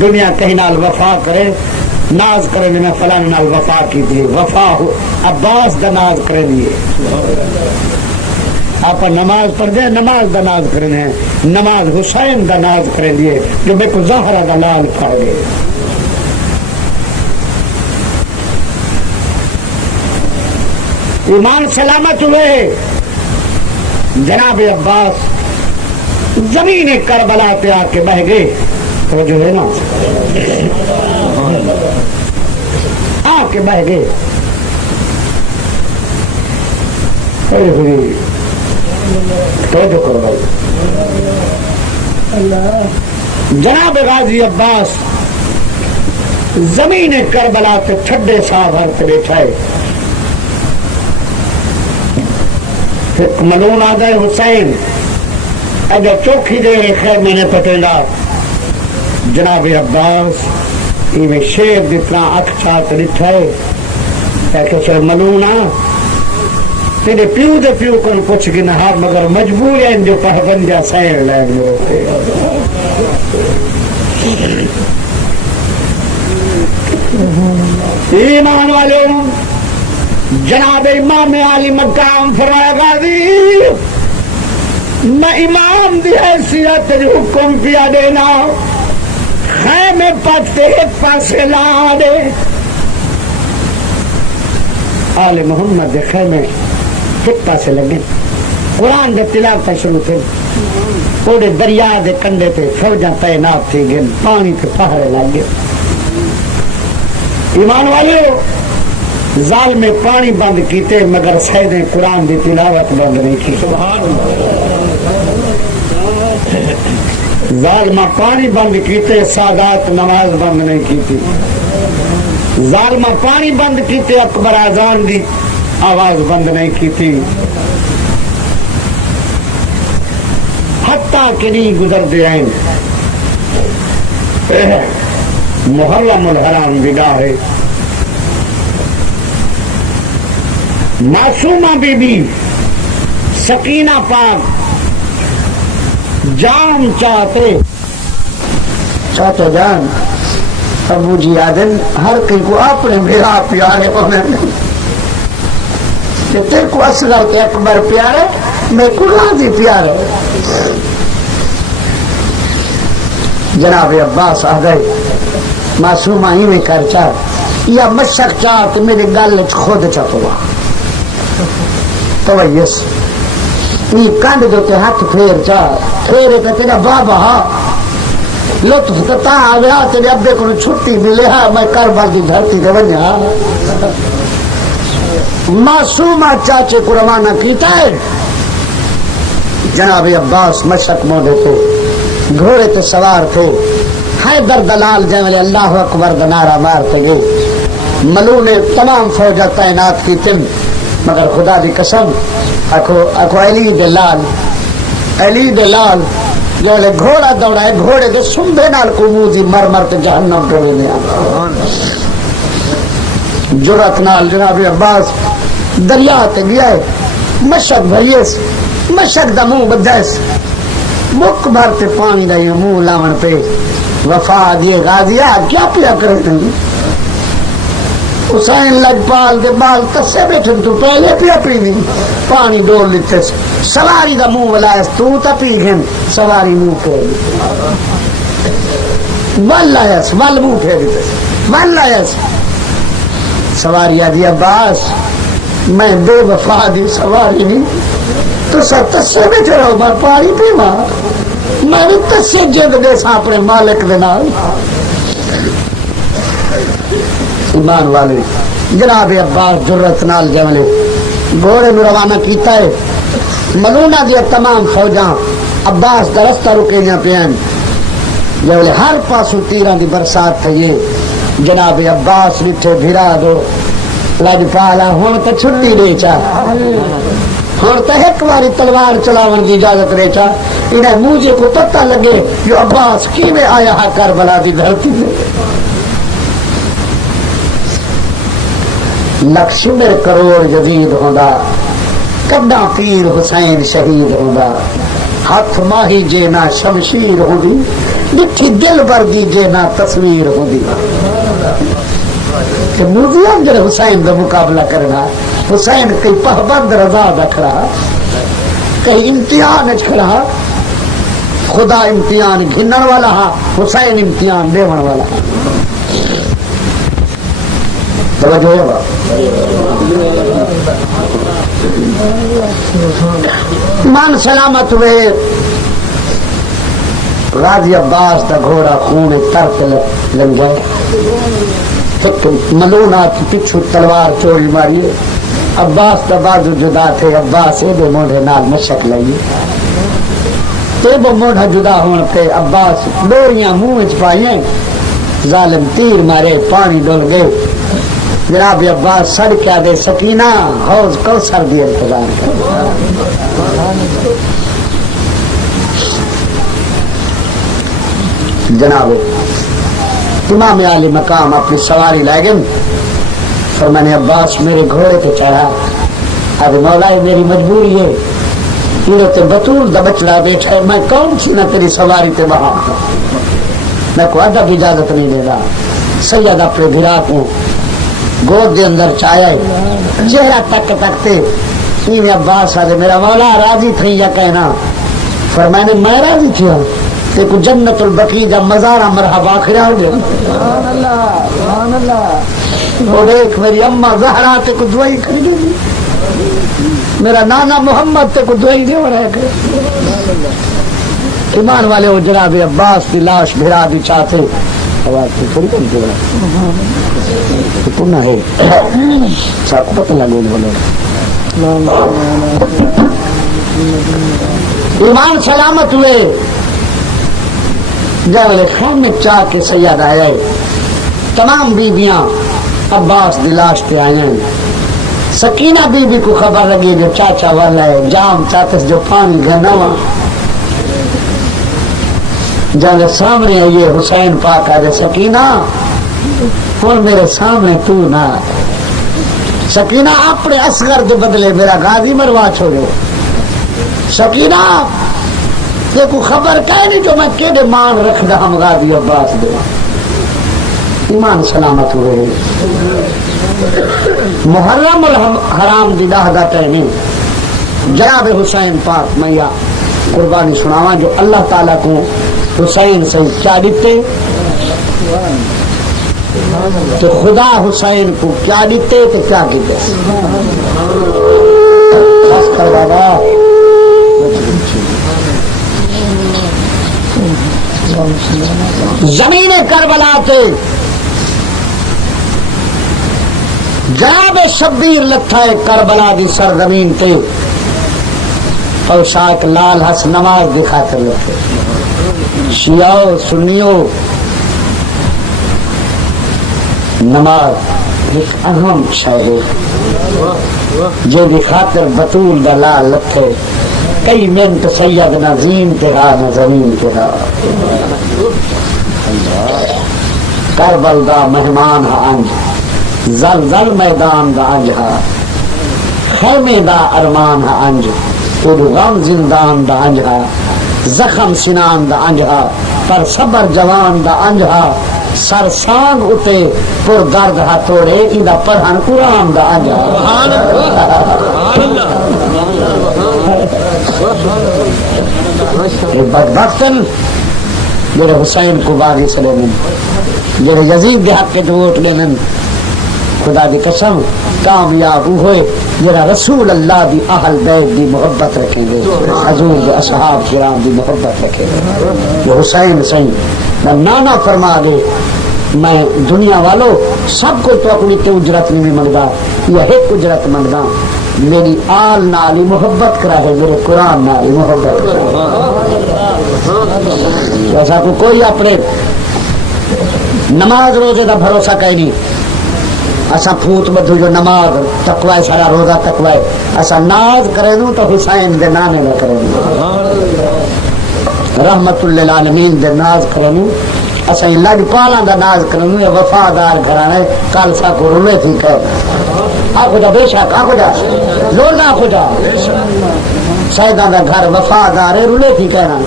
دنیا کہیں نال وفا کرے ناز کرے میں فلان نال وفا کی تھی وفا ہو عباس دا ناز کرے لیے آپ نماز پڑھ دے نماز دا ناز کرنے نماز حسین دا ناز کرے لیے جو میں کو زہرہ دا لال پڑھ گئے ایمان سلامت ہوئے جناب عباس زمین کربلا پہ آ کے بہ گئے تو جو ہے نا آ کے بہ گئے تو جو کرو بھائی جناب غازی عباس زمین کربلا پہ ٹھڈے سا بھر کے بیٹھائے ملون آ گئے حسین اگر چوکھی دے خیر میں نے پٹیلا جناب عباس میں شیر جتنا اکھ چاہت لٹھائے کہ سر ملونا تیرے پیو دے پیو کن پوچھ گی نہار مگر مجبور ہیں جو پہبندیا سیر لائن ہوتے ایمان والے جناب امام علی مقام فرمایا غازی میں امام دی حیثیت حکم پیا دینا خیمے پتے ایک پاسے لا دے آل محمد دے خیمے ایک پاسے لگے قرآن دے تلاوت شروع تھے اوڑے دریا دے کنڈے تے فوجاں تعینات تھی گئے پانی تے پہاڑے لگ گئے ایمان والے ظالم پانی بند کیتے مگر سیدیں قرآن دی تلاوت بند نہیں کی ظالمہ پانی بند کیتے سادات نماز بند نہیں کیتی ظالمہ پانی بند کیتے اکبر اذان دی آواز بند نہیں کیتی حتیٰ کہ نہیں گزر دے آئیں محرم الحرام بگاہ ہے معصومہ بی بی سکینہ پاک جان چاہتے جان ابو جی آدن ہر کئی کو اپنے میرا پیارے ہونے کہ تیرے کو اصغر کے اکبر پیارے میں قرآن دی پیارے جناب عباس آ گئے معصومہ ہی میں کر چاہ یا مشک چاہ کہ میرے گل خود چاہتا تو یس یہ کانڈ جو تے ہاتھ پھیر چاہ پھیرے کہ تیرا بابا ہاں لطف تا آ گیا تیرے ابے کو چھٹی ملے ہاں میں کربل دی دھرتی دے بنیا معصومہ چاچے کو روانہ کیتا ہے جناب عباس مشک موڑے تھے گھوڑے تے سوار تھے حیدر دلال جملے اللہ اکبر دنارا مارتے گئے ملو نے تمام فوجہ تعینات کی تم مگر خدا دی قسم اکو علی دلال جو گھوڑا دوڑا ہے گھوڑے کے سنبے نال کو موزی مر مر تے جہنم ڈوڑے نے جرات نال جناب عباس دریا تے گیا ہے مشک بھئیس مشک دا منہ بدیس مک بھرتے پانی دا یہ منہ لاون پہ وفا دیے غازیہ کیا پیا کرتے ہیں حسین لجپال کے بال تسے بیٹھے تو پہلے پیا پینی پانی ڈول لیتے سواری دا منہ ولائس تو تا پی گھن سواری منہ پھیری ول لائس ول منہ پھیری ول لائس سواری آدھی عباس میں بے وفا دی سواری نہیں تو سر تسے بیٹھے رہو میں پانی پیما میں بھی تسے جد دے سا اپنے مالک دینا ایمان والے جناب عباس جرت نال جملے گھوڑے میں روانہ کیتا ہے ملونہ دیا تمام فوجاں عباس دا رستہ رکیاں پیان جملے ہر پاسو تیران دی برسات تھا یہ جناب عباس لٹھے بھرا دو لجپالا ہون تو چھٹی دے چاہ ہون تو ایک باری تلوار چلاون کی اجازت رے چاہ انہیں مجھے کو پتہ لگے جو عباس کی میں آیا ہے کربلا دی دھرتی میں لکشمر کروڑ جدید ہوندا کڈا پیر حسین شہید ہوندا ہاتھ ماہی جینا شمشیر ہوندی مٹھی دل بردی جینا تصویر ہوندی کہ موزیان جڑے حسین دا مقابلہ کرنا حسین کئی پہبند رضا دکھڑا کئی امتحان کھڑا خدا امتحان گھنن والا ہا حسین امتحان دیون والا ہا توجہ ہے با مان سلامت ہوئے غازی عباس دا گھوڑا خون ترک لگ گئے ملونات پچھو تلوار چوری ماری عباس دا بازو جدا تھے عباس ایدے موڑے نال مشک لئی ایدے موڑا جدا ہونے پہ عباس ڈوریاں منہ پائیں ظالم تیر مارے پانی ڈول گئے جناب عباس سڑ کیا دے سکینہ حوض کوثر دی انتظار کر جناب امام علی مقام اپنی سواری لائے گئے فرمانے عباس میرے گھوڑے پہ چڑھا اب مولا میری مجبوری ہے انہوں تے بطول دا بچڑا بیٹھا ہے میں کون سی نہ تیری سواری تے وہاں میں کو ادب اجازت نہیں دے رہا سید اپنے بھرا کو گود دے اندر چایا ہے چہرہ تک تکتے این عباس آدھے میرا مولا راضی تھی یا کہنا پر میں نے میرا بھی کیا ایک جنت البقیع جب مزارہ مرحبا کھڑا ہو گیا اور ایک میری اماں زہرا تے کو دعائی کھڑی گئی میرا نانا محمد تے کو دعائی دے ہو رہے گئے ایمان والے وہ جناب عباس کی لاش بھرا دی چاہتے آواز تھوڑی کم دے رہا پناہ ہے ساتھ پتہ لگے بولے ایمان سلامت ہوئے جب خیم میں چاہ کے سید آئے تمام بیویاں عباس دی لاش پہ آئے ہیں سکینہ بی بی کو خبر لگی جو چاچا والا ہے جام چاہتے جو پانی گھنا ہوا جب سامنے آئیے حسین پاک آئے سکینہ اور میرے سامنے تو نہ سکینہ اپنے اصغر کے بدلے میرا غازی مروا چھوڑے سکینہ دیکھو خبر کہہ نہیں جو میں کیڑے مان رکھ دا ہم غازی عباس دے ایمان سلامت ہوئے محرم الحرام دی داہ دا ٹہنی جناب حسین پاک میں یا قربانی سناواں جو اللہ تعالیٰ کو حسین سے کیا دیتے تو خدا حسین کو کیا دیتے تو کیا دیتے بس کر بابا زمین کربلا تے جناب شبیر لکھا ہے کربلا دی سرزمین تے اور شاک لال ہس نماز دکھا کر لکھے شیعو سنیو نماز ایک اہم شے ہے جو دی خاطر بطول دا لال لکھے کئی منٹ سید نہ زین تیرا نہ زمین تیرا کربل دا مہمان ہا انج زلزل میدان دا انج ہا خیمے دا ارمان ہا انج اور غم زندان دا انج ہا زخم سنان دا انج ہا پر صبر جوان دا انج ہا سر سانگ اتے پر درد ہا توڑے اندا پڑھن قرآن دا انج ہا بدبختن میرے حسین کو باغی سلے من میرے یزید دے حق کے ووٹ لینے خدا دی قسم کامیاب ہوئے جرا رسول اللہ دی اہل بیت دی محبت رکھیں گے حضور دی اصحاب کرام دی محبت رکھیں گے یہ حسین صحیح نانا فرما دے میں دنیا والوں سب کو تو اپنی تے اجرت نہیں منگا یہ ایک اجرت منگا میری آل نالی محبت کرا ہے میرے قرآن نالی محبت کرا ایسا کو کوئی اپنے نماز روزے دا بھروسہ کہیں نہیں اسا پھوت بدھو جو نماز تقوی سارا روزہ تقوی اسا ناز کرے نو تو حسین دے نانے نہ کرے رحمت للعالمین دے ناز کرے نو اسا لگ پالا دا ناز کرے نو وفادار گھرانے کل سا کو رولے تھی کہ آخو جا بے شک آخو جا لونا آخو جا سیدان دا گھر وفادار ہے رولے تھی کہنا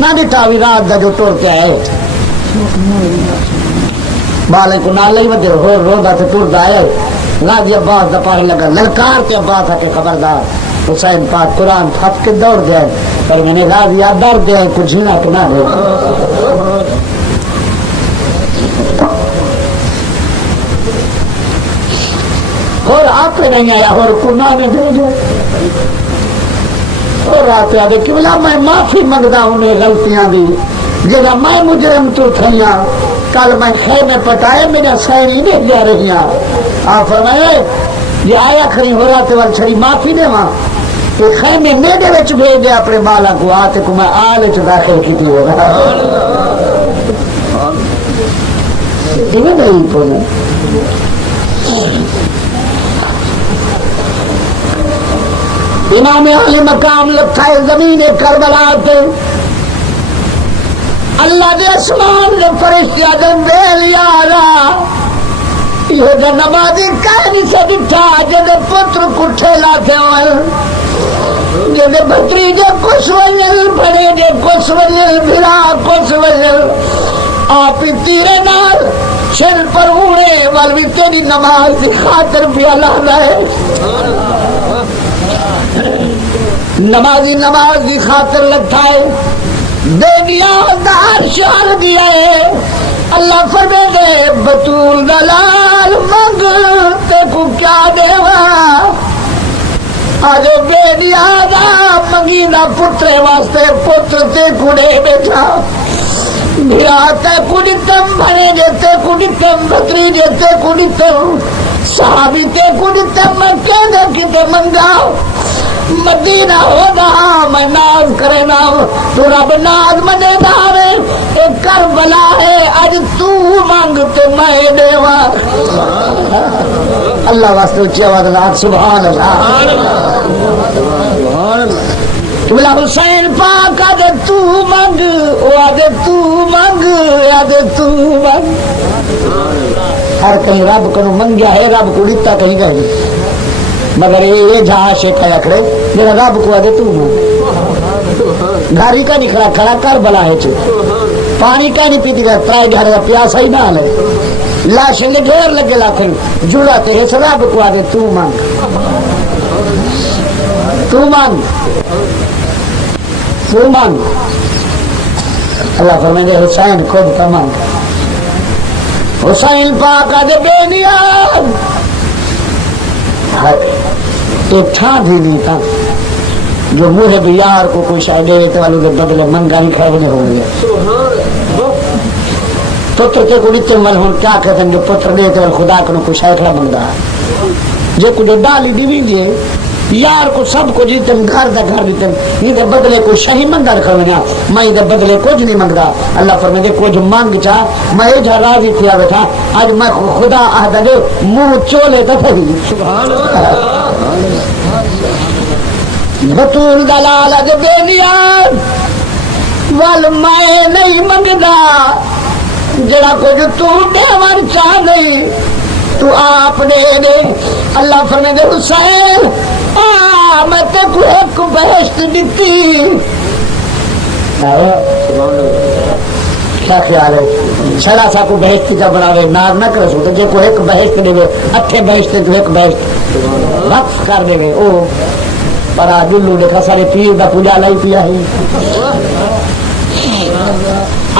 نہ دیٹاوی رات دا جو ٹور کے آئے بالے کو نال لئی ودے ہو روندا تے ٹردا ہے غازی عباس دا پاہے لگا للکار کے عباس کے خبردار حسین پاک قرآن پھٹ کے دوڑ گئے پر میں نے غازی ڈر گئے کچھ نہ کنا ہے اور آپ نہیں آیا اور کنا میں بھیجے اور آتے آدھے کہ بلا میں معافی منگدا انہیں غلطیاں دی جگہ میں مجرم تو تھیاں کل میں خیمے پٹائے میرا سہری نہیں جا رہی ہیں آپ فرمائے یہ آیا کھڑی ہو رہا تھے چھڑی معافی دے وہاں تو خیمے میرے وچ بھیج دے اپنے بالا کو آتے کو میں آلے چ داخل کی تھی ہوگا یہ نہیں پونے امام اہل مقام لکھا ہے زمین کربلا تے اللہ دے اسمان دے فرشتے آدم بیل یارا یہ دا نمازی کہنی سے دٹھا جدے پتر کٹھے لاتے ہوئے جدے بھتریجے کس وجل بڑے جے کس وجل بھرا کس وجل آپ تیرے نال شل پر ہوئے والوی تیری نماز دی خاطر بھی اللہ رہے نمازی نماز کی خاطر لگتا ہے، دے دیا دار شعر دیا ہے۔ اللہ فرمے دے بطول دلال منگ تے کو کیا دیوا، آج بے دیا دا منگی دا پترے واسطے پتر تے کڑے بیٹھا، بھیا تے کڑی تم بھنے جیتے کڑی تم بطری جیتے کڑی تم صحابی تے کڑی تم کہنے کتے منگاؤ، مدینہ ہوگا میں ناز کرے نا تو رب ناز منے دارے، ایک کربلا ہے آج تو مانگتے میں دیوا۔ اللہ واسطے اچھی آواز اللہ سبحان اللہ۔ بلا حسین پاک آدھے تو مانگ، وہ آدھے تو مانگ، آدھے تو مانگ۔ ہر کہیں رب کو منگیا ہے، رب کو لیتا کہیں گئے، مگر یہ جہاں شیخا اکھڑے میرا رب کو آدھے تو گھاری کا نہیں کھڑا کھڑا کر بلا ہے چھو پانی کا نہیں پیتی رہا ترائے گھر کا پیاسا ہی نہ لے لاشیں کے ڈھیر لگے لاکھیں جڑاتے ہیں سر رب کو آدھے تو مانگ، تو مانگ، تو مانگ۔ اللہ فرمائے دے حسین خود کا مانگ، حسین پاک آدھے بے نیاز ایک تھا بھی نہیں تھا جو منہ بیار کو کوئی شاید دیتے والوں کے بدلے منگا نہیں کھڑنے ہو گیا۔ پتر کے کو دیتے والے ہوں کیا کہتے ہیں جو پتر دیتے والے خدا کو کوئی شاید کھڑا منگا جو کچھ ڈالی دیوی دیے یار کو سب کو جیتے گھر دا گھر دیتے یہ بدلے کوئی شہی منگا رکھنا میں یہ بدلے کچھ نہیں منگا۔ اللہ فرمائے دے کچھ مانگ چاہ میں جا راضی تھیا بیٹھا آج میں خدا آدھا دے منہ چولے تھا بطول دلال اج بے نیاز وال میں نہیں منگدا جڑا کچھ تو دیوان چاہ نہیں تو آپ دے دے۔ اللہ فرمائے دے حسین میں تے کو ایک بہشت دیتی، کیا خیال ہے چھڑا سا کو بہشت کا بنا رہے نار نہ کرے سو تو جے کو ایک بہشت دے اٹھے بہشت تو ایک بہشت وقف کر دے او پر دلو دیکھا سارے پیر دا پوجا لائی پیا ہے۔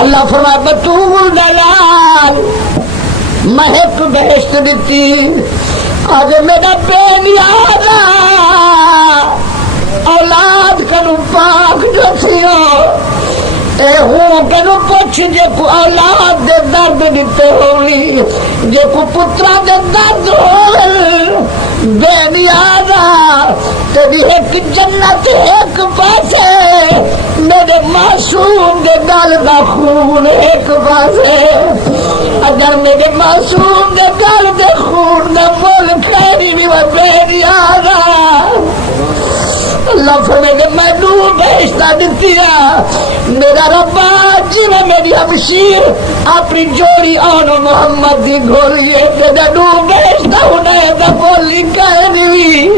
اللہ فرمائے بطول دلال میں ایک بہشت دیتی آج میرا بے نیاز اولاد کنو پاک جو سیو اے ہوں کنو پوچھ جے کو اولاد دے درد دیتے ہوئی جے کو پترا دے درد ہوئی بے نیاز تیری ایک جنت ایک پاسے میرے معصوم دے گل دا خون ایک پاسے اگر میرے معصوم دے گل دے خون دا مول خیری بھی وہ بے نیاز اللہ فرمائے دے میں نور بہشتہ دیتیا میرا ربا جی میں میری ہمشیر اپنی جوڑی آن محمد دی گھولی ہے کہ نور بہشتہ ہونے دا بولی کہنی ہوئی۔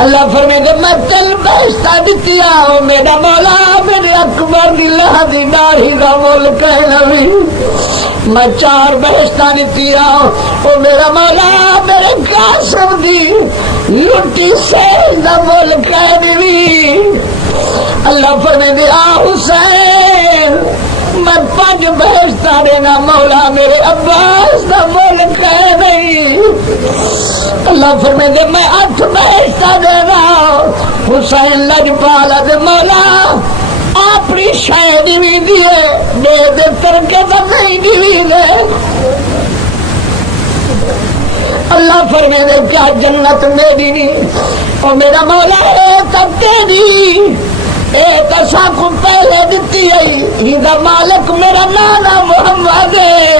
اللہ فرمائے دے میں تل بہشتہ دیتیا میرا مولا میرے اکبر دی لہدی داڑھی دا بول کہنا ہوئی میں 4 بہشتہ دیتیا او میرا مولا میرے قاسم دی لٹی سیل دا بول کہنی ہوئی۔ اللہ فرمائے دے آ حسین میں 5 بہشتہ دینا مولا میرے عباس دا بول کہہ نہیں۔ اللہ فرمائے دے میں 8 بہشتہ دینا حسین لجپالا دے مولا اپنی شاید بھی دیے دے دے ترکے تو نہیں دیوی دے۔ اللہ فرمائے دے کیا جنت میری نہیں اور میرا مولا اے تب تیری اے تسا کو پہلے دیتی ہے ہیدہ مالک میرا نانا محمد ہے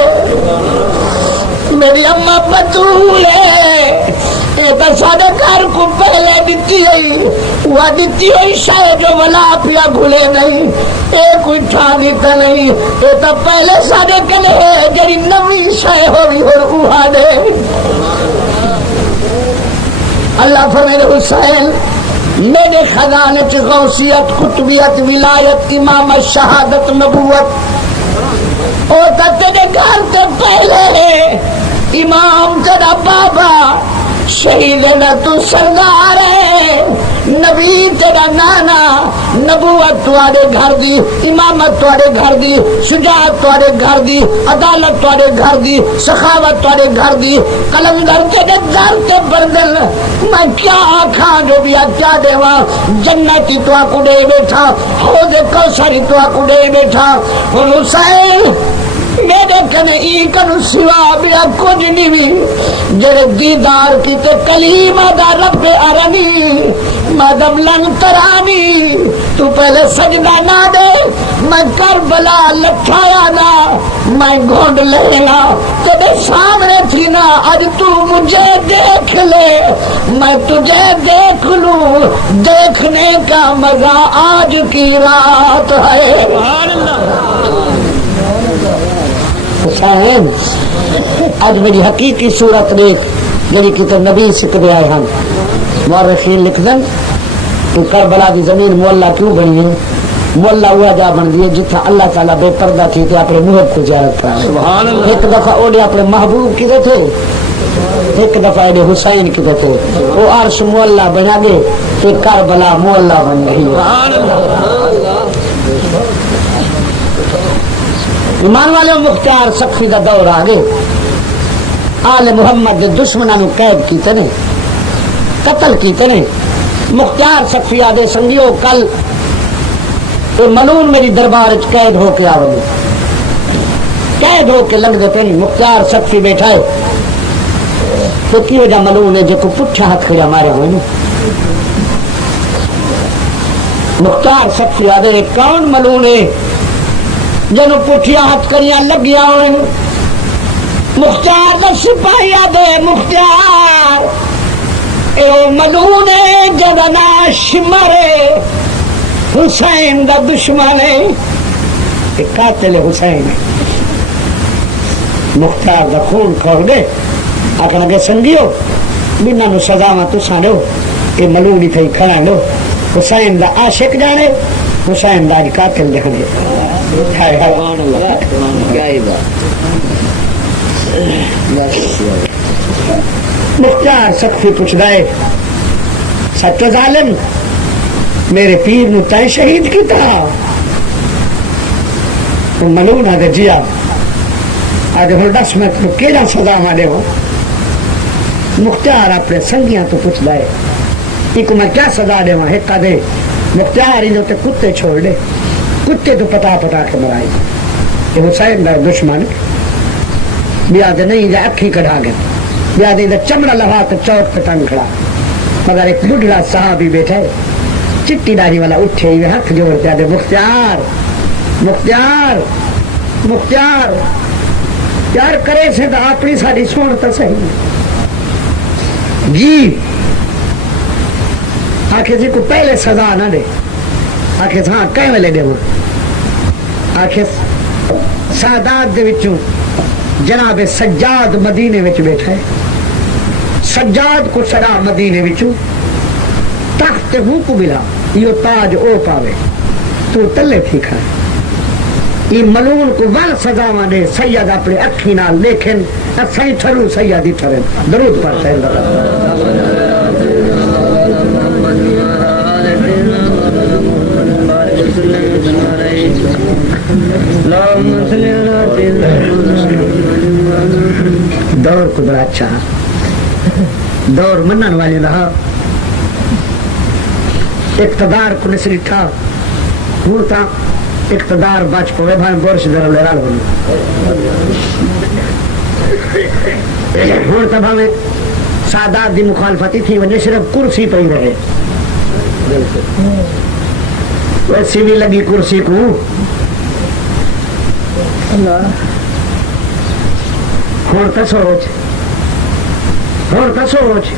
میری اممہ بطول ہے اے تسا دے گھر کو پہلے دیتی ہے وہ دیتی ہوئی شاید جو ولا پیا گھلے نہیں اے کوئی ٹھانیتا نہیں اے تا پہلے سادے کلے ہے جری نوی شاید ہوئی اور اوہا دے۔ اللہ فرمائے حسین میرے خزانے چ غوثیت قطبیت ولایت امامت شہادت نبوت اور تیرے گھر سے پہلے امام تیرا بابا شہید نہ تو سردار ہے نبی تیرا نانا نبوت تواڈے گھر دی، امامت تواڈے گھر دی، شجاعت تواڈے گھر دی، عدالت تواڈے گھر دی، سخاوت تواڈے گھر دی، کلندر تیرے گھر تے بردل میں کیا آکھاں جو بھی کیا دیواں، جنتی تو کو دے بیٹھا، حوض کوثر تو کو دے بیٹھا، حسین میرے کنے ای کنو سوا بیا کچھ نہیں بھی، جڑے دیدار کی تے کلیم دا رب ارنی مدم لنگ ترانی، تو پہلے سجدہ نہ دے میں کربلا لٹھایا نا، میں گھونڈ لے گا تیرے سامنے تھی نا، آج تو مجھے دیکھ لے میں تجھے دیکھ لوں، دیکھنے کا مزہ آج کی رات ہے۔ حسین اج میری حقیقی صورت دیکھ جڑی کتے نبی سکھدے آئے ہن، مورخین لکھ دن کہ کربلا دی زمین مولا کیوں بنی ہے؟ مولا ہوا جا بن گئی جتھا اللہ تعالیٰ بے پردہ تھی تے اپنے محب کو زیارت کرا۔ ایک دفعہ اوڈے اپنے محبوب کدے تھے، ایک دفعہ ایڈے حسین کدے تھے، وہ عرش مولا بنا گئے تے کربلا مولا بن گئی۔ ایمان والے مختار سخی دا دور آ گئے، آل محمد دے دشمناں نو قید کیتے نے، قتل کیتے نے۔ مختار سخی آدھے سنگیو کل اے ملون میری دربار وچ قید ہو کے آوے، قید ہو کے لنگ دے پے۔ مختار سخی بیٹھا ہے تو کی وجہ ملون ہے جو کو پٹھا ہاتھ کھڑا مارے ہوئے نا۔ مختار سخی آدھے کون ملون ہے جنو پٹھیا ہاتھ کریاں لگیا ہوئے؟ مختار دا سپاہی آدھے مختار اے ملون ہے جدنا شمر حسین دا دشمن ہے، اے قاتل حسین ہے۔ مختار دا خون کھول گئے، آکھن لگے سنگیو بنا نو سزاواں تساں دو، اے ملون ہی تھئی کھڑا دو، حسین دا عاشق جانے، حسین دا قاتل جانے۔ مختار سخی پوچھ رہے سچو ظالم میرے پیر نو تائیں شہید کی تھا؟ ملون آدھے جیا آدھے ہوں دس میں تو کیجا سزا مالے ہو؟ مختار اپنے سنگیاں تو پوچھ رہے ایک میں کیا سزا دے وہاں؟ ایک آدھے مختار انہوں تے کتے چھوڑ دے، کتے تو پتا پتا کے مرائی، یہ حسین دا دشمن بیادے نہیں جا اکھی کڑھا گئے، بیادے دا چمڑا لہا تو چوک پہ ٹنگ کھڑا، مگر ایک بڑھڑا صحابی بیٹھا ہے چٹی داری والا اٹھے ہوئے ہاتھ جوڑتے آدھے مختار مختار مختار یار کرے سے تو اپنی ساری سنتا صحیح جی، آخر جی کو پہلے سزا نہ دے، آخر ہاں کہیں ویلے دے آخر سادات دے وچوں جناب سجاد مدینے وچ بیٹھا ہے، سجاد کو سڑا مدینے وچوں تخت ہوں کو ملا یہ تاج او پاوے تو تلے تھی کھائے، یہ ملون کو ول سزاواں دے سید اپنے اکھی نال لیکن اسائی تھرو سیدی تھرن درود پڑھتا ہے۔ دور کو بڑا اچھا دور منن والی رہا، اقتدار کو نسلی تھا، ہوں تا اقتدار بچ پوے بھائی گورش در لے رال ہوئی، ہوں تا بھائی سادات دی مخالفتی تھی وجہ صرف کرسی پہ ہی رہے، ویسی بھی لگی کرسی کو ہوں تا سوچ، ہوں تا سوچ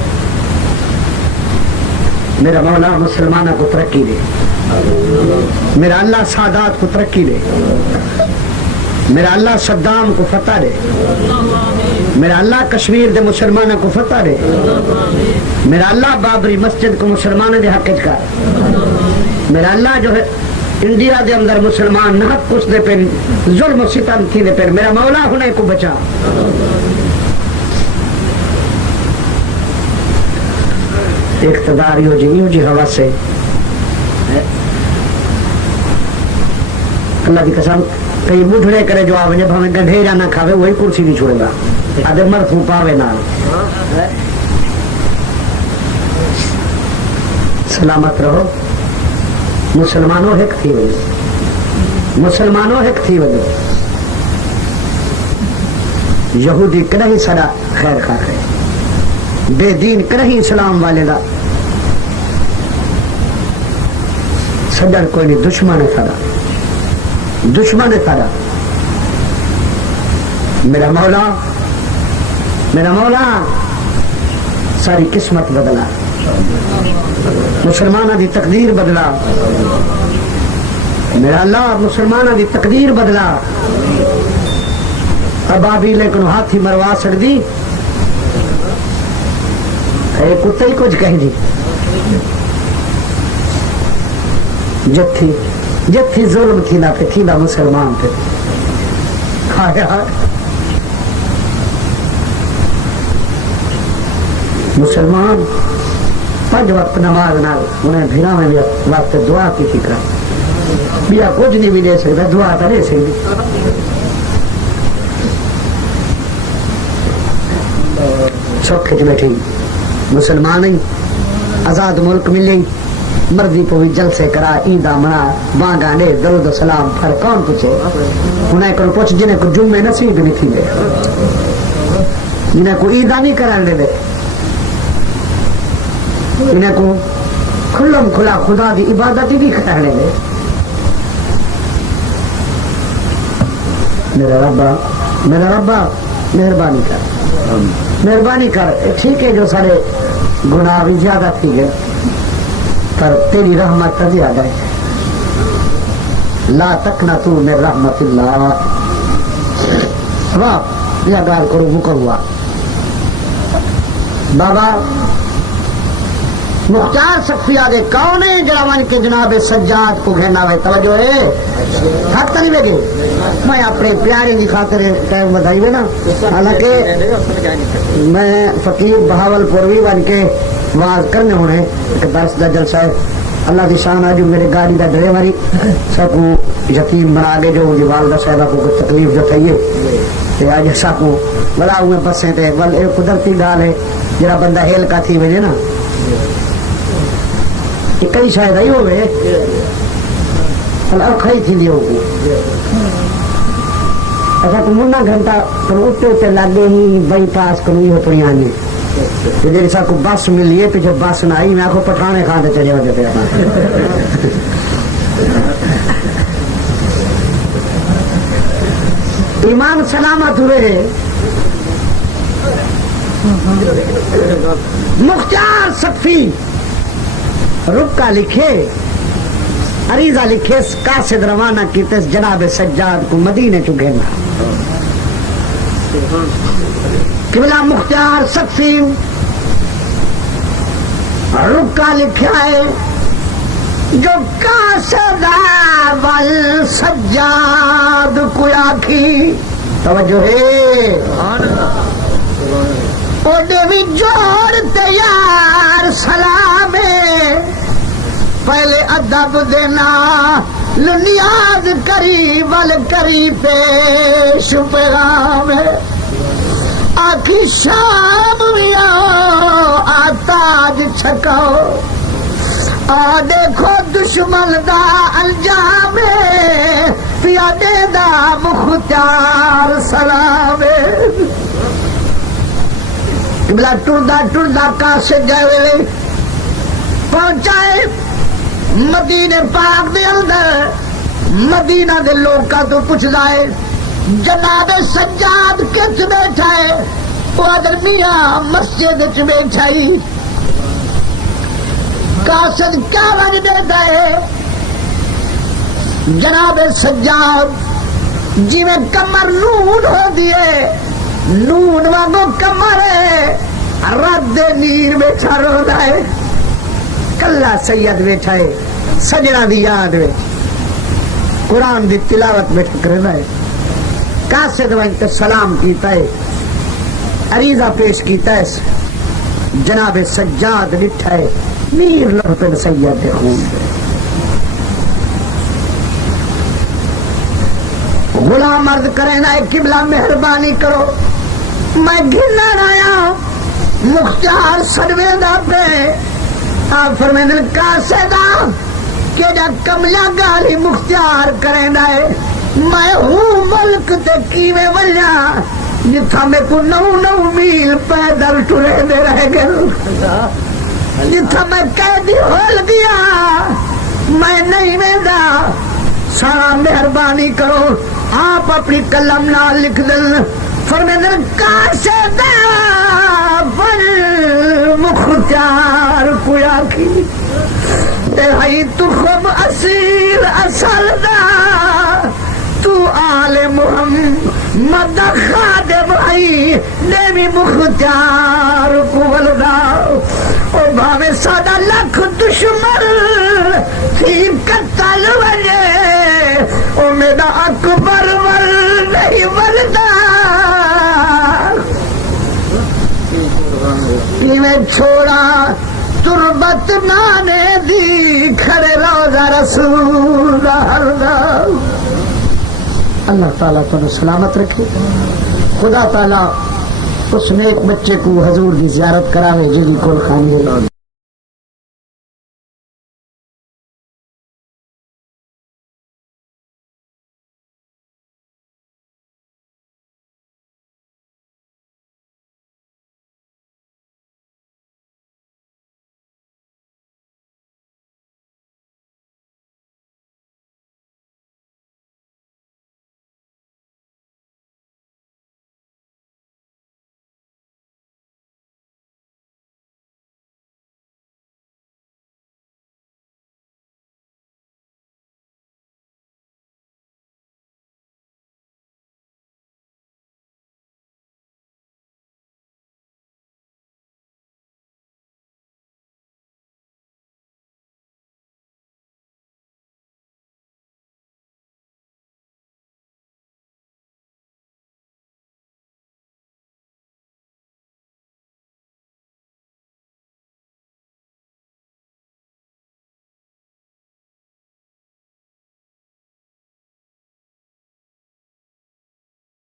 میرا مولا مسلمانہ کو ترقی دے، میرا اللہ سادات کو ترقی دے، میرا اللہ صدام کو فتح دے، میرا اللہ کشمیر دے مسلمانہ کو فتح دے، میرا اللہ بابری مسجد کو مسلمانہ دے حق کر، میرا اللہ جو ہے انڈیا دے اندر مسلمان نحق کچھ دے پہ ظلم و ستم تھی دے پہ میرا مولا ہونے کو بچا۔ اقتدار یو جی ہوا سے اللہ کی قسم کئی بڈھڑے کرے جو آوے بھاوے گڈھیرا نہ کھاوے وہی کرسی نہیں چھوڑے گا آدھے مرتھو پاوے نہ سلامت رہو مسلمانوں ہک تھی وجہ مسلمانوں ہک تھی وجہ یہودی کدی سڑا خیر خواہ ہے بے دین کدی اسلام والے دا سجڑ کوئی نہیں دشمن ہے سارا دشمن ہے سارا میرا مولا ساری قسمت بدلا مسلمانوں دی تقدیر بدلا میرا اللہ مسلمانوں دی تقدیر بدلا ابابی لیکن ہاتھی مروا سکتی کتے ہی کچھ کہیں دی جتھی ظلم تھی نہ پہ تھی نہ مسلمان پہ مسلمان 5 وقت نماز نہ انہیں بھیرا میں وقت دعا کی فکر بیا کچھ نہیں بھی دے سکتا دعا تو دے سکتی سوکھے چ بیٹھی مسلمان ہی آزاد ملک ملی مرضی پوی جلسے کرا عیدہ منا بانگا نے درود و سلام پھر کون پوچھے انہیں کو پوچھ جنہیں کو جمعے نصیب نہیں تھی دے جنہیں کو عیدہ نہیں کرنے دے انہیں کو کھلم کھلا خدا دی عبادت بھی کرنے دے میرا ربا مہربانی کر ٹھیک ہے جو سارے گناہ بھی زیادہ تھی گئے پر تیری رحمت تو زیادہ ہے لا تقنطوا من رحمت اللہ واہ یہ گال کرو حکم ہوا بابا مختار سخفیہ دے کون ہے جڑا کے جناب سجاد کو گھیرنا ہوئے توجہ ہے حق نہیں لگے میں اپنے پیارے کی خاطر ٹائم بدائی ہوئے نا حالانکہ میں فقیر بہاول پوروی بن کے واز کرنے ہونے ایک درس دا جلسہ ہے اللہ دی شان آج میرے گاڑی دا ڈرائیوری سب کو یتیم بنا گے جو والدہ صاحبہ کو تکلیف جو تھئی آج سب کو بڑا ہوئے بسیں تھے بل ایک قدرتی گال ہے جرا بندہ ہیل کا تھی وجہ نا کئی شاید آئی ہوئے اور کھائی تھی لیو کو اچھا تو منا گھنٹہ تو اٹھتے لگے ہی بائی پاس کروں یہ پڑی آنے جیسے سا کو بس ملی ہے پیچھے بس نہ آئی میں آخو پٹھانے کھانے چلے ہوتے تھے ایمان سلامت ہوئے مختار سقفی رکا لکھے عریضہ لکھے قاصد روانہ کیتے جناب سجاد کو مدینے چگینا قبلہ مختار سقفی رکا لکھا ہے جو قاصد اول سجاد کو آکھی توجہ ہے اوڈے بھی جوڑ تیار سلام پہلے ادب دینا لنیاد کری ول کری پیش پیغام آخی شام بھی آؤ آتاج چھکاؤ آ دیکھو دشمن دا انجام پیادے دا مختار سلام بلا ٹردا قاصد گئے پہنچائے مدینے پاک دے اندر مدینہ دے لوکاں تو پوچھ لائے جناب سجاد کچ بیٹھا ہے وہ ادھر میاں مسجد چ بیٹھا ہی قاصد کیا وجہ دیتا ہے جناب سجاد جی میں کمر نون ہو دیے نون وانگو کمر ہے رد نیر بیٹھا رو ہے کلا سید بیٹھا ہے سجنا دی یاد میں قرآن دی تلاوت بیٹھا کرنا ہے قاصد وانگ سلام کیتا ہے عریضہ پیش کیتا ہے جناب سجاد لٹھا ہے میر لڑپن سید خون دے غلام عرض کرے نا قبلہ مہربانی کرو میں گھننا آیا مختار سڑوے دا پہ آپ فرمیندے کاسے دا کہ جا کملا گالی مختار کرے نا ہے میں ہوں ملک تے کیویں ولیا جتھا میں کو 9 میل پیدل ٹرے دے رہ گئے جتھا میں قیدی ہول گیا میں نہیں ویندا سارا مہربانی کرو آپ اپنی قلم نال لکھ دل فرمیندے کاسے دا بل مختار کویا کی اے ہائی تو خم اسیر اصل دا تو آل محمد خادم آئی نیمی مختار کو ولدا او بھاوے سادہ لکھ دشمن تھی قتل وجے او میرا اکبر ول نہیں ولدا میں چھوڑا تربت نانے دی کھڑے روزہ رسول اللہ اللہ تعالیٰ تو سلامت رکھے خدا تعالیٰ اس نیک بچے کو حضور کی زیارت کراوے جی کول خانی